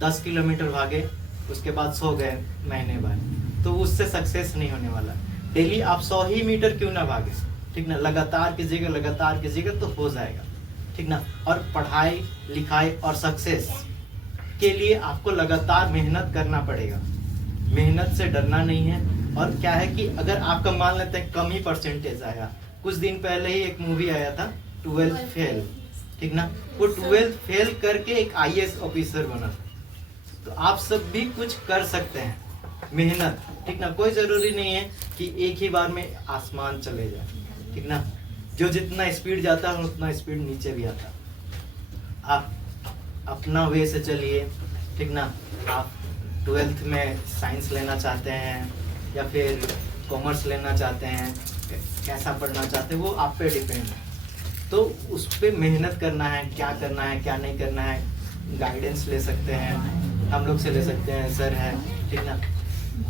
10 किलोमीटर भागे, उसके बाद सो गए महीने बाद, तो उससे सक्सेस नहीं होने वाला। डेली आप 100 ही मीटर क्यों ना भागे, ठीक ना। लगातार कीजिएगा तो हो जाएगा, ठीक ना। और पढ़ाई लिखाई और सक्सेस के लिए आपको लगातार मेहनत करना पड़ेगा। मेहनत से डरना नहीं है। और क्या है कि अगर आपका मान लेते हैं कम ही परसेंटेज आया, कुछ दिन पहले ही एक मूवी आया था 12th फेल, ठीक ना। वो 12th फेल करके एक IAS ऑफिसर बना था। तो आप सब भी कुछ कर सकते हैं, मेहनत, ठीक ना। कोई जरूरी नहीं है कि एक ही बार में आसमान चले जाए, ठीक ना। जो जितना स्पीड जाता है उतना स्पीड नीचे भी आता है। आप अपना वे से चलिए, ठीक ना। आप 12th में साइंस लेना चाहते हैं या फिर कॉमर्स लेना चाहते हैं, कैसा पढ़ना चाहते हैं, वो आप पे डिपेंड है। तो उस पर मेहनत करना है, क्या करना है क्या नहीं करना है, गाइडेंस ले सकते हैं, हम लोग से ले सकते हैं, सर है, ठीक ना।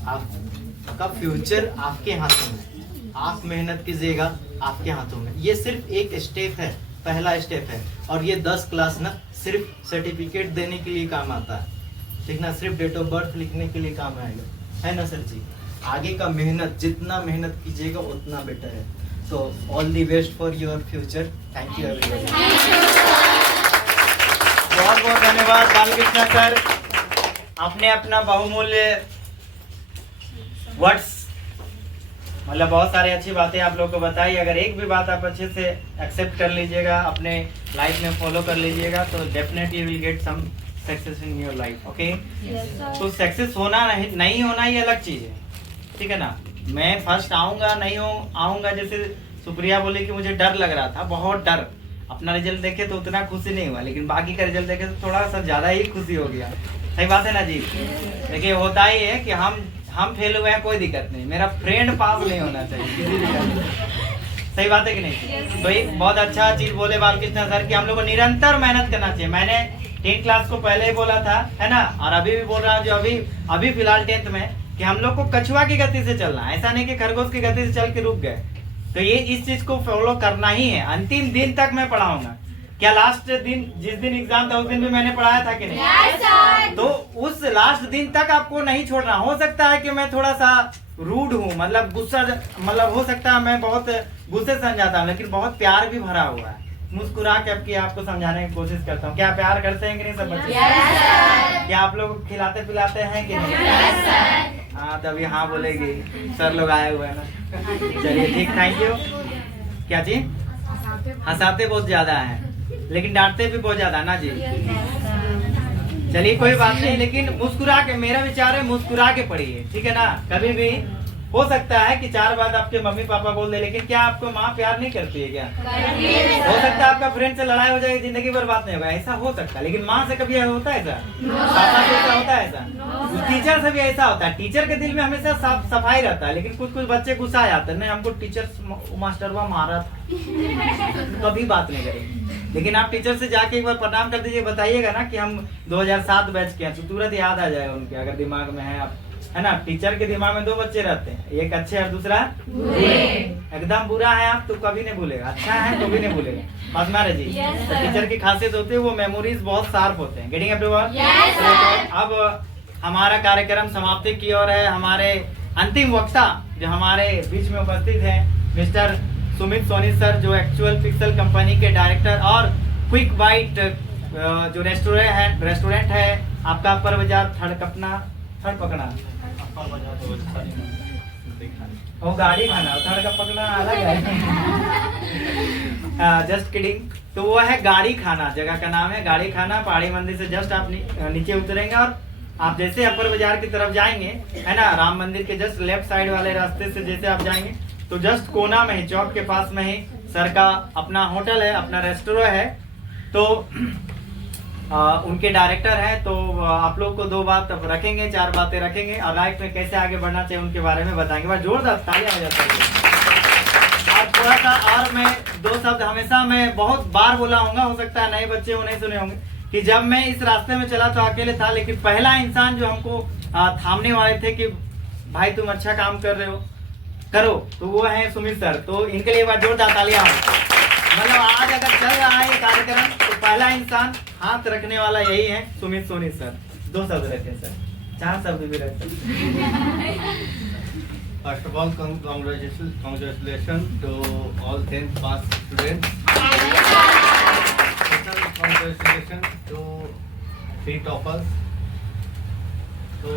आपका फ्यूचर आपके हाथों में, आप मेहनत कीजिएगा, आपके हाथों में। ये सिर्फ एक स्टेप है पहला स्टेप है। और ये 10 क्लास ना सिर्फ सर्टिफिकेट देने के लिए काम आता है, ठीक ना, सिर्फ डेट ऑफ बर्थ लिखने के लिए काम आएगा, है ना सर जी। आगे का मेहनत, जितना मेहनत कीजिएगा उतना बेटर है। तो all the best for your future. Thank you everyone. बहुत बहुत धन्यवाद बालकृष्ण सर, आपने अपना बहुमूल्य वर्ड्स मतलब बहुत सारी अच्छी बातें आप लोग को बताई। अगर एक भी बात आप अच्छे से एक्सेप्ट कर लीजिएगा, अपने लाइफ में फॉलो कर लीजिएगा, तो definitely will get some success in your life. Okay, तो सक्सेस होना नहीं होना ये अलग चीज है, ठीक है ना। मैं फर्स्ट आऊंगा नहीं आऊंगा, जैसे सुप्रिया बोली कि मुझे डर लग रहा था, बहुत डर। अपना रिजल्ट देखे तो उतना खुशी नहीं हुआ, लेकिन बाकी का रिजल्ट देखे तो थोड़ा सा ज्यादा ही खुशी हो गया। सही बात है ना जी। देखिए होता ही है कि हम फेल हुए हैं, कोई दिक्कत नहीं, मेरा फ्रेंड पास नहीं होना चाहिए किसी भी तरह। सही बात है कि नहीं। तो एक बहुत अच्छा चीज बोले बालकृष्ण सर कि हम लोग को निरंतर मेहनत करना चाहिए। मैंने 10 क्लास को पहले ही बोला था, है ना, और अभी भी बोल रहा हूँ, जो अभी फिलहाल 10th में, कि हम लोग को कछुआ की गति से चलना है, ऐसा नहीं कि खरगोश की गति से चल के रुक गए। तो ये इस चीज को फॉलो करना ही है। अंतिम दिन तक मैं पढ़ाऊंगा। क्या लास्ट दिन, जिस दिन एग्जाम था उस दिन भी मैंने पढ़ाया था कि नहीं? Yes, तो उस लास्ट दिन तक आपको नहीं छोड़ना। हो सकता है कि मैं थोड़ा सा रूड हूँ, मतलब गुस्सा, मतलब हो सकता है मैं बहुत गुस्से से समझाता हूँ, लेकिन बहुत प्यार भी भरा हुआ है। मुस्कुरा के आपको समझाने की कोशिश करता हूँ। क्या प्यार करते हैं कि नहीं सब बच्चे? क्या आप लोग खिलाते पिलाते हैं कि नहीं? हाँ, तभी हाँ बोलेगी, सर लोग आए हुए हैं ना। चलिए ठीक, थैंक यू। क्या जी? हंसाते बहुत ज्यादा है, लेकिन डांटते भी बहुत ज्यादा ना जी। चलिए कोई बात नहीं, लेकिन मुस्कुरा के, मेरा विचार है मुस्कुरा के पढ़िए, ठीक है ना। कभी भी हो सकता है कि 4 बार आपके मम्मी पापा बोल दे, लेकिन क्या आपको माँ प्यार नहीं करती है क्या? हो सकता है आपका फ्रेंड से लड़ाई हो जाए, जिंदगी भर बात नहीं होगा, ऐसा हो सकता है। लेकिन माँ से कभी होता है ऐसा? पापा से ऐसा होता है ऐसा? टीचर से भी ऐसा होता है। टीचर के दिल में हमेशा सफाई रहता है, लेकिन कुछ बच्चे गुस्सा आ जाते हैं, नहीं हमको टीचर मास्टर मारा था, कभी बात नहीं करेंगे। लेकिन आप टीचर से जाके एक बार प्रणाम कर दीजिए, बताइएगा ना कि हम 2007 बैच के हैं, तो तुरंत याद आ जाएगा उनके, अगर दिमाग में है आप, है ना। टीचर के दिमाग में 2 बच्चे रहते हैं, एक अच्छे और दूसरा बुरे। एकदम बुरा है आप तो कभी नहीं भूलेगा, अच्छा है तो भी नहीं भूलेगा। बस मारे जी। तो टीचर की खासियत होती है वो मेमोरीज बहुत शार्प होते हैं। Getting everyone? अब हमारा कार्यक्रम समाप्ति की ओर है। हमारे अंतिम वक्ता जो हमारे बीच में उपस्थित है, मिस्टर सुमित सोनी सर, जो एक्चुअल पिक्सल कंपनी के डायरेक्टर और क्विक बाइट जो रेस्टोरेंट है आपका अपर बाजार थर्ड पकड़ा वो गाड़ी खाना, थर्ड का पकड़ना अलग है। Just kidding. तो वो है गाड़ी खाना, जगह का नाम है गाड़ी खाना। पहाड़ी मंदिर से जस्ट आप नीचे उतरेंगे और आप जैसे अपर बाजार की तरफ जाएंगे, है ना, राम मंदिर के जस्ट लेफ्ट साइड वाले रास्ते से जैसे आप जाएंगे, तो जस्ट कोना में ही, चौक के पास में ही सर का अपना होटल है, अपना रेस्टोरेंट है। तो उनके डायरेक्टर हैं, तो आप लोग को 2 बात रखेंगे, 4 बातें रखेंगे और लाइफ में कैसे आगे बढ़ना चाहिए उनके बारे में बताएंगे। बस जोरदार तालियां हो जाता है। और थोड़ा सा और मैं 2 शब्द हमेशा मैं बहुत बार बोला होगा, हो सकता है नए बच्चे वो नहीं सुने होंगे, कि जब मैं इस रास्ते में चला तो अकेले था, लेकिन पहला इंसान जो हमको थामने वाले थे कि भाई तुम अच्छा काम कर रहे हो, करो, तो वो है सुमित सर। तो इनके लिए एक बार जोरदार तालियां हो। मतलब आज अगर चल रहा है ये कार्यक्रम तो पहला इंसान हाथ रखने वाला यही है, सुमित सोनी सर। 2 शब्द रखे सर, 4 शब्द भी रखे। First of all, congratulations to all 10th pass students. Special congratulations to 3 toppers. तो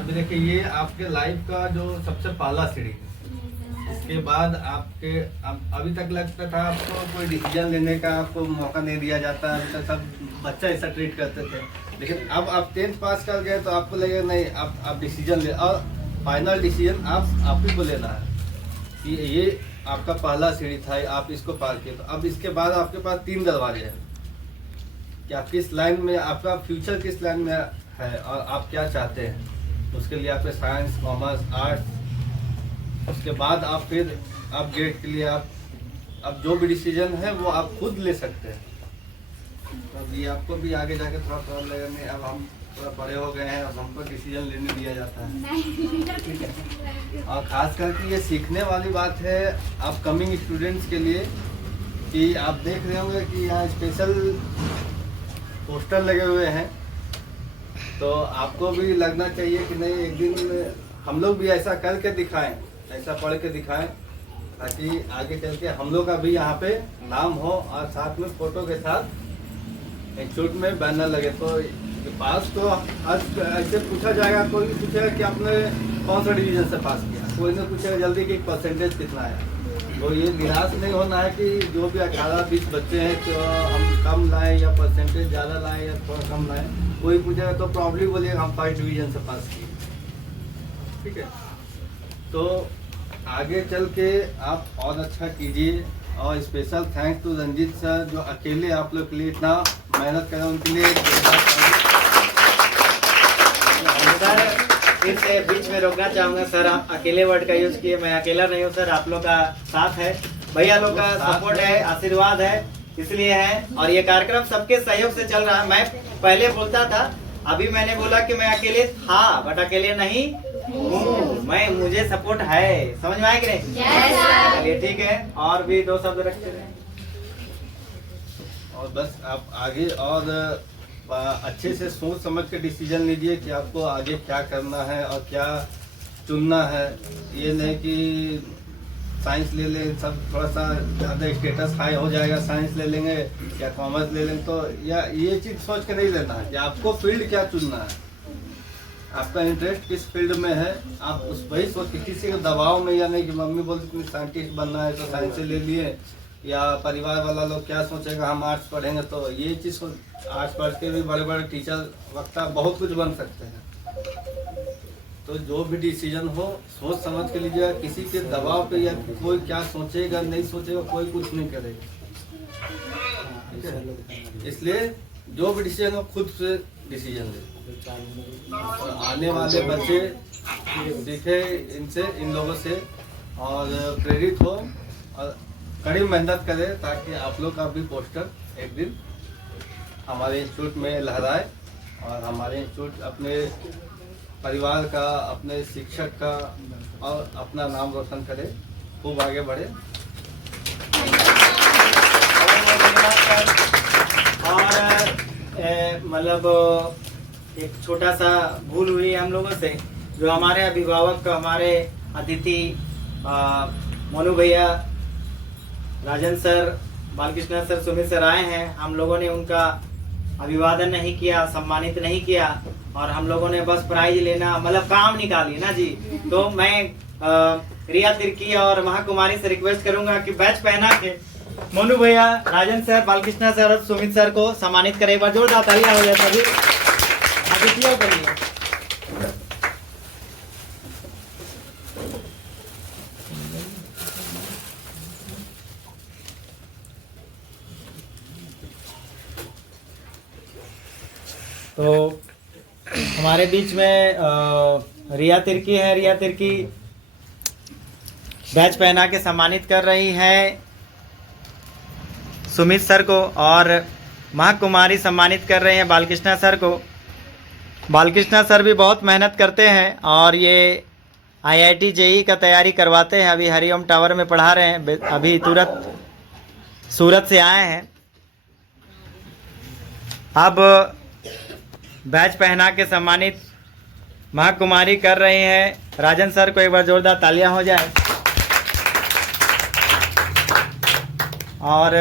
अभी देखिए, ये आपके लाइफ का जो सबसे पहला सीढ़ी, इसके बाद आपके अभी तक लगता था आपको कोई डिसीजन लेने का आपको मौका नहीं दिया जाता, अभी तक सब बच्चा ऐसा ट्रीट करते थे, लेकिन अब आप 10th पास कर गए तो आपको लगेगा नहीं, आप डिसीजन ले, और फाइनल डिसीजन आप ही को लेना है कि ये आपका पहला सीढ़ी था, आप इसको पार किए। तो अब इसके बाद आपके पास 3 दरवाजे हैं कि आप किस लाइन में, आपका फ्यूचर किस लाइन में है और आप क्या चाहते हैं। उसके लिए आपके साइंस, कॉमर्स, आर्ट्स, उसके बाद आप फिर आप ग्रेड के लिए अब जो भी डिसीजन है वो आप खुद ले सकते हैं। तो अभी आपको भी आगे जाके थोड़ा प्रॉब्लम लगेगा, नहीं अब हम थोड़ा बड़े हो गए हैं, अब हमको डिसीजन लेने दिया जाता है। और खास करके ये सीखने वाली बात है आप कमिंग स्टूडेंट्स के लिए कि आप देख रहे होंगे कि यहाँ स्पेशल पोस्टर लगे हुए हैं, तो आपको भी लगना चाहिए कि नहीं एक दिन हम लोग भी ऐसा करके दिखाएं, ऐसा पढ़ के दिखाएं, ताकि आगे चल के हम लोग का भी यहाँ पे नाम हो और साथ में फोटो के साथ इंस्टीट्यूट में बैनर लगे। तो पास तो आज ऐसे पूछा जाएगा, कोई पूछेगा कि आपने कौन सा डिवीजन से पास किया, कोई ने पूछेगा जल्दी कि परसेंटेज कितना है। तो ये निराश नहीं होना है कि जो भी 18-20 बच्चे हैं तो हम कम लाएं या परसेंटेज ज़्यादा लाएं या थोड़ा कम लाएं। कोई पूछेगा तो प्रॉब्लम बोलिएगा हम 5 डिवीजन से पास किए, ठीक है। तो आगे चल के आप और अच्छा कीजिए। और special thanks to Ranjit sir जो अकेले आप लोग के लिए इतना मेहनत करें, उनके लिए सर फिर से बीच में रोकना चाहूँगा सर, आप अकेले वर्ड का यूज किए, मैं अकेला नहीं हूँ सर, आप लोग का साथ है, भैया लोग का सपोर्ट है, आशीर्वाद है, इसलिए है। और ये कार्यक्रम सबके सहयोग से चल रहा है। मैं पहले बोलता था, अभी मैंने बोला कि मैं अकेले था, बट अकेले नहीं हूँ, मैं मुझे सपोर्ट है। समझ में आया कि नहीं? चलिए ठीक है, और भी 2 शब्द रखते रहे। और बस आप आगे और अच्छे से सोच समझ के डिसीजन लीजिए कि आपको आगे क्या करना है और क्या चुनना है। ये नहीं कि साइंस ले लें, सब थोड़ा सा ज़्यादा स्टेटस हाई हो जाएगा, साइंस ले लेंगे या कॉमर्स ले लेंगे, तो या ये चीज़ सोच के नहीं लेना है कि आपको फील्ड क्या चुनना है, आपका इंटरेस्ट किस फील्ड में है, आप उस वही सोच के, किसी के दबाव में या नहीं कि मम्मी बोलती तुम्हें साइंटिस्ट बनना है तो साइंस से ले लिए, या परिवार वाला लोग क्या सोचेगा हम आर्ट्स पढ़ेंगे, तो ये चीज़ आर्ट्स पढ़ के भी बड़े बड़े टीचर, वक्ता, बहुत कुछ बन सकते हैं। तो जो भी डिसीजन हो सोच समझ के लीजिएगा, किसी के दबाव पे या कोई क्या सोचेगा नहीं सोचेगा, कोई कुछ नहीं करेगा। इसलिए जो भी डिसीजन हो खुद से डिसीजन ले, और आने वाले बच्चे सीखे इनसे, इन लोगों से, और प्रेरित हो और कड़ी मेहनत करें, ताकि आप लोग का भी पोस्टर एक दिन हमारे इंस्टीट्यूट में लहराए और हमारे इंस्टीट्यूट अपने परिवार का, अपने शिक्षक का और अपना नाम रोशन करे, खूब आगे बढ़े। और मतलब एक छोटा सा भूल हुई हम लोगों से, जो हमारे अभिभावक, हमारे अतिथि मोनू भैया, Rajan sir, Balakrishna sir, Sumit sir आए हैं, हम लोगों ने उनका अभिवादन नहीं किया, सम्मानित नहीं किया, और हम लोगों ने बस प्राइज लेना मतलब काम निकाली ना जी। तो मैं रिया तिर्की और महाकुमारी से रिक्वेस्ट करूंगा कि बैच पहना के मोनू भैया, राजन सर, बालकृष्ण सर और सुमित सर को सम्मानित करें। एक बार जोरदार तालियां हो जाए सभी अतिथियों के लिए। तो हमारे बीच में रिया तिर्की है, रिया तिर्की बैच पहना के सम्मानित कर रही है सुमित सर को, और महाकुमारी सम्मानित कर रहे हैं बालकृष्ण सर को। बालकृष्ण सर भी बहुत मेहनत करते हैं और ये IIT JEE का तैयारी करवाते हैं, अभी हरिओम टावर में पढ़ा रहे हैं, अभी तुरंत सूरत से आए हैं। अब बैच पहना के सम्मानित महाकुमारी कर रहे हैं राजन सर को, एक बार जोरदार तालियां हो जाए। और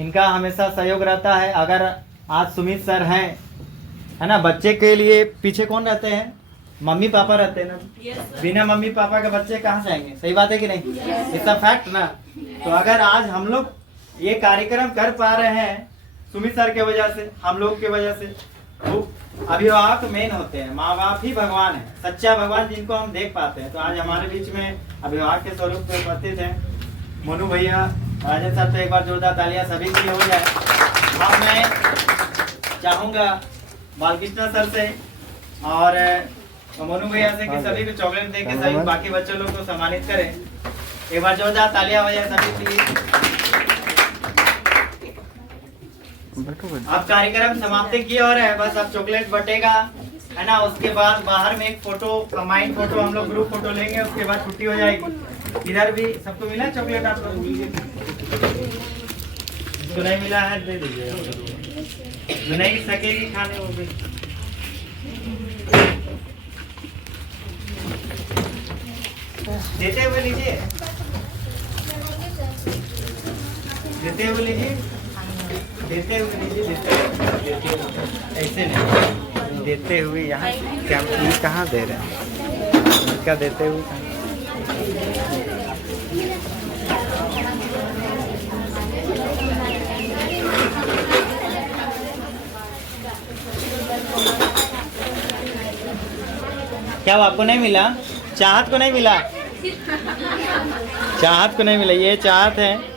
इनका हमेशा सहयोग रहता है। अगर आज सुमित सर हैं, है ना, बच्चे के लिए पीछे कौन रहते हैं? मम्मी पापा रहते हैं ना। बिना मम्मी पापा के बच्चे कहाँ जाएंगे? सही बात है कि नहीं? इट्स फैक्ट ना। तो अगर आज हम लोग ये कार्यक्रम कर पा रहे हैं सुमित सर के वजह से, हम लोग के वजह से, तो अभिभावक मेन होते हैं, माँ बाप ही भगवान है, सच्चा भगवान जिनको हम देख पाते हैं। तो आज हमारे बीच में अभिभावक के स्वरूप में उपस्थित हैं मोनू भैया, राजन सर। तो एक बार जोरदार तालियां सभी की हो जाए। अब मैं चाहूँगा बालकृष्ण सर से और मोनू भैया से कि सभी को चॉकलेट दे के सभी बाकी बच्चों लोग को सम्मानित करें। एक बार जोरदार तालियां हो जाए सभी के लिए। अब कार्यक्रम समाप्ति की ओर है, बस अब चॉकलेट बटेगा, है ना। उसके बाद बाहर में एक फोटो, कंबाइंड फोटो, हम लोग ग्रुप फोटो लेंगे, उसके बाद छुट्टी हो जाएगी। इधर भी सबको मिला चॉकलेट? आप लोग जिसको नहीं मिला है दे दीजिए, जो नहीं सकेगी खाने वो भी। देते हुए लीजिए, देते हुए लीजिए, देते हुए लीजिए, देते हुए, ऐसे नहीं देते हुए। यहाँ क्या ये कहाँ दे रहे हैं, इसका देते हुए कहाँ? क्या वो आपको नहीं मिला? चाहत को नहीं मिला, चाहत को नहीं मिला, ये चाहत है।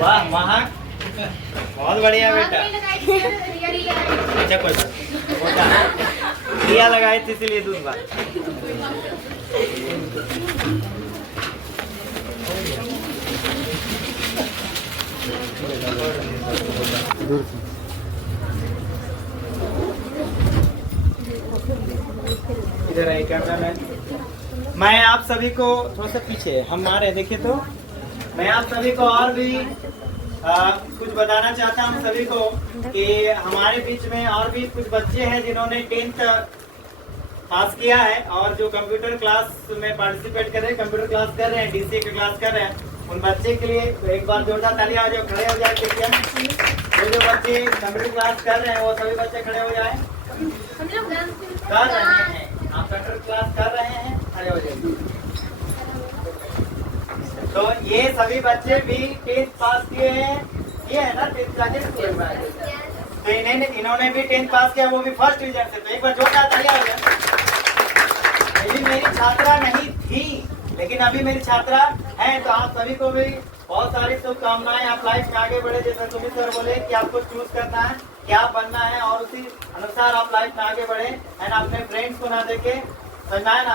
वाह महक, बहुत बढ़िया बेटा। अच्छा कोई बात, दिया लगाए थे इसीलिए दूध बात। इधर आई कैमरा मैन। मैं आप सभी को थोड़ा सा पीछे हमारे देखिए तो मैं आप सभी को और भी कुछ बताना चाहता हूँ सभी को कि हमारे बीच में और भी कुछ बच्चे हैं जिन्होंने 10th पास किया है और जो कंप्यूटर क्लास में पार्टिसिपेट कर रहे हैं, कंप्यूटर क्लास कर रहे हैं, डीसीए की क्लास कर रहे हैं, उन बच्चे के लिए एक बार जोरदार तालियां हो जाए, खड़े हो जाए। जो बच्चे कंप्यूटर क्लास कर रहे हैं वो सभी बच्चे खड़े हो जाए। कर रहे हैं, आप कंप्यूटर क्लास कर रहे हैं, खड़े हो जाइए। तो ये सभी बच्चे भी 10th पास किए हैं, ये है ना 10th जाके तो इन्होंने भी 10th पास किया, वो भी फर्स्ट डिवीजन से। तो एक बार जोरदार तालियां हो जाए। ये मेरी छात्रा नहीं थी लेकिन अभी मेरी छात्रा है, तो आप सभी को भी बहुत सारी शुभकामनाएं। आप लाइफ में आगे बढ़े, जैसे सुमित सर बोले कि आपको चूज करना है क्या बनना है और उसी अनुसार आप लाइफ में आगे बढ़े। एंड अपने फ्रेंड्स को ना देखे, समझना है ना,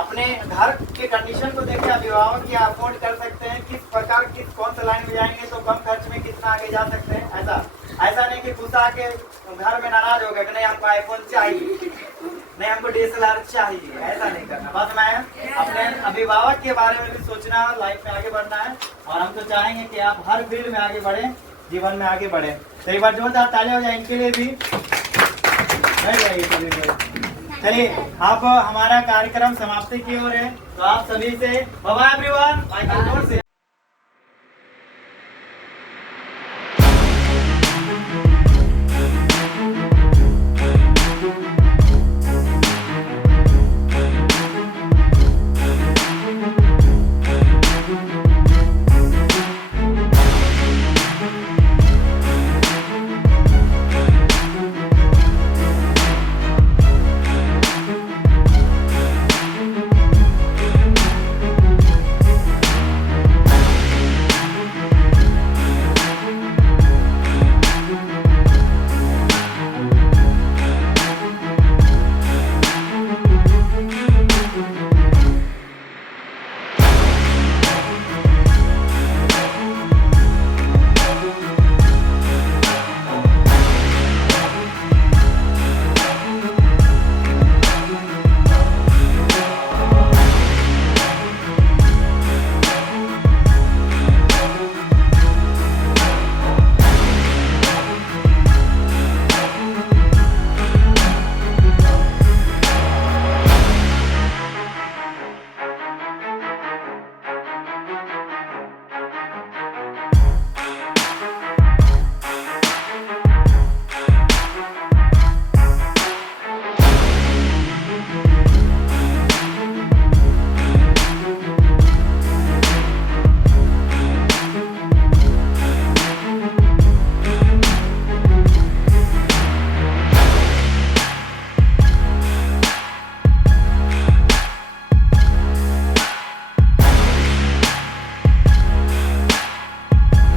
अपने घर के कंडीशन को देखे अभिभावक की अफोर्ड कर सकते हैं, किस प्रकार किस कौन सा लाइन में जाएंगे तो कम खर्च में कितना आगे जा सकते हैं। ऐसा नहीं कि गुस्सा के घर में नाराज हो गए कि नहीं हमको आईफोन चाहिए, नहीं हमको DSLR चाहिए, ऐसा नहीं करना। बस मैं अपने अभिभावक के बारे में भी सोचना है, लाइफ में आगे बढ़ना है और हम तो चाहेंगे कि आप हर फील्ड में आगे बढ़े, जीवन में आगे बढ़े। तो एक बार जोरदार तालियां हो जाए इनके लिए भी। चलिए अब हमारा कार्यक्रम समाप्ति की ओर है, तो आप सभी से बाय बाय एवरीवन, जोर से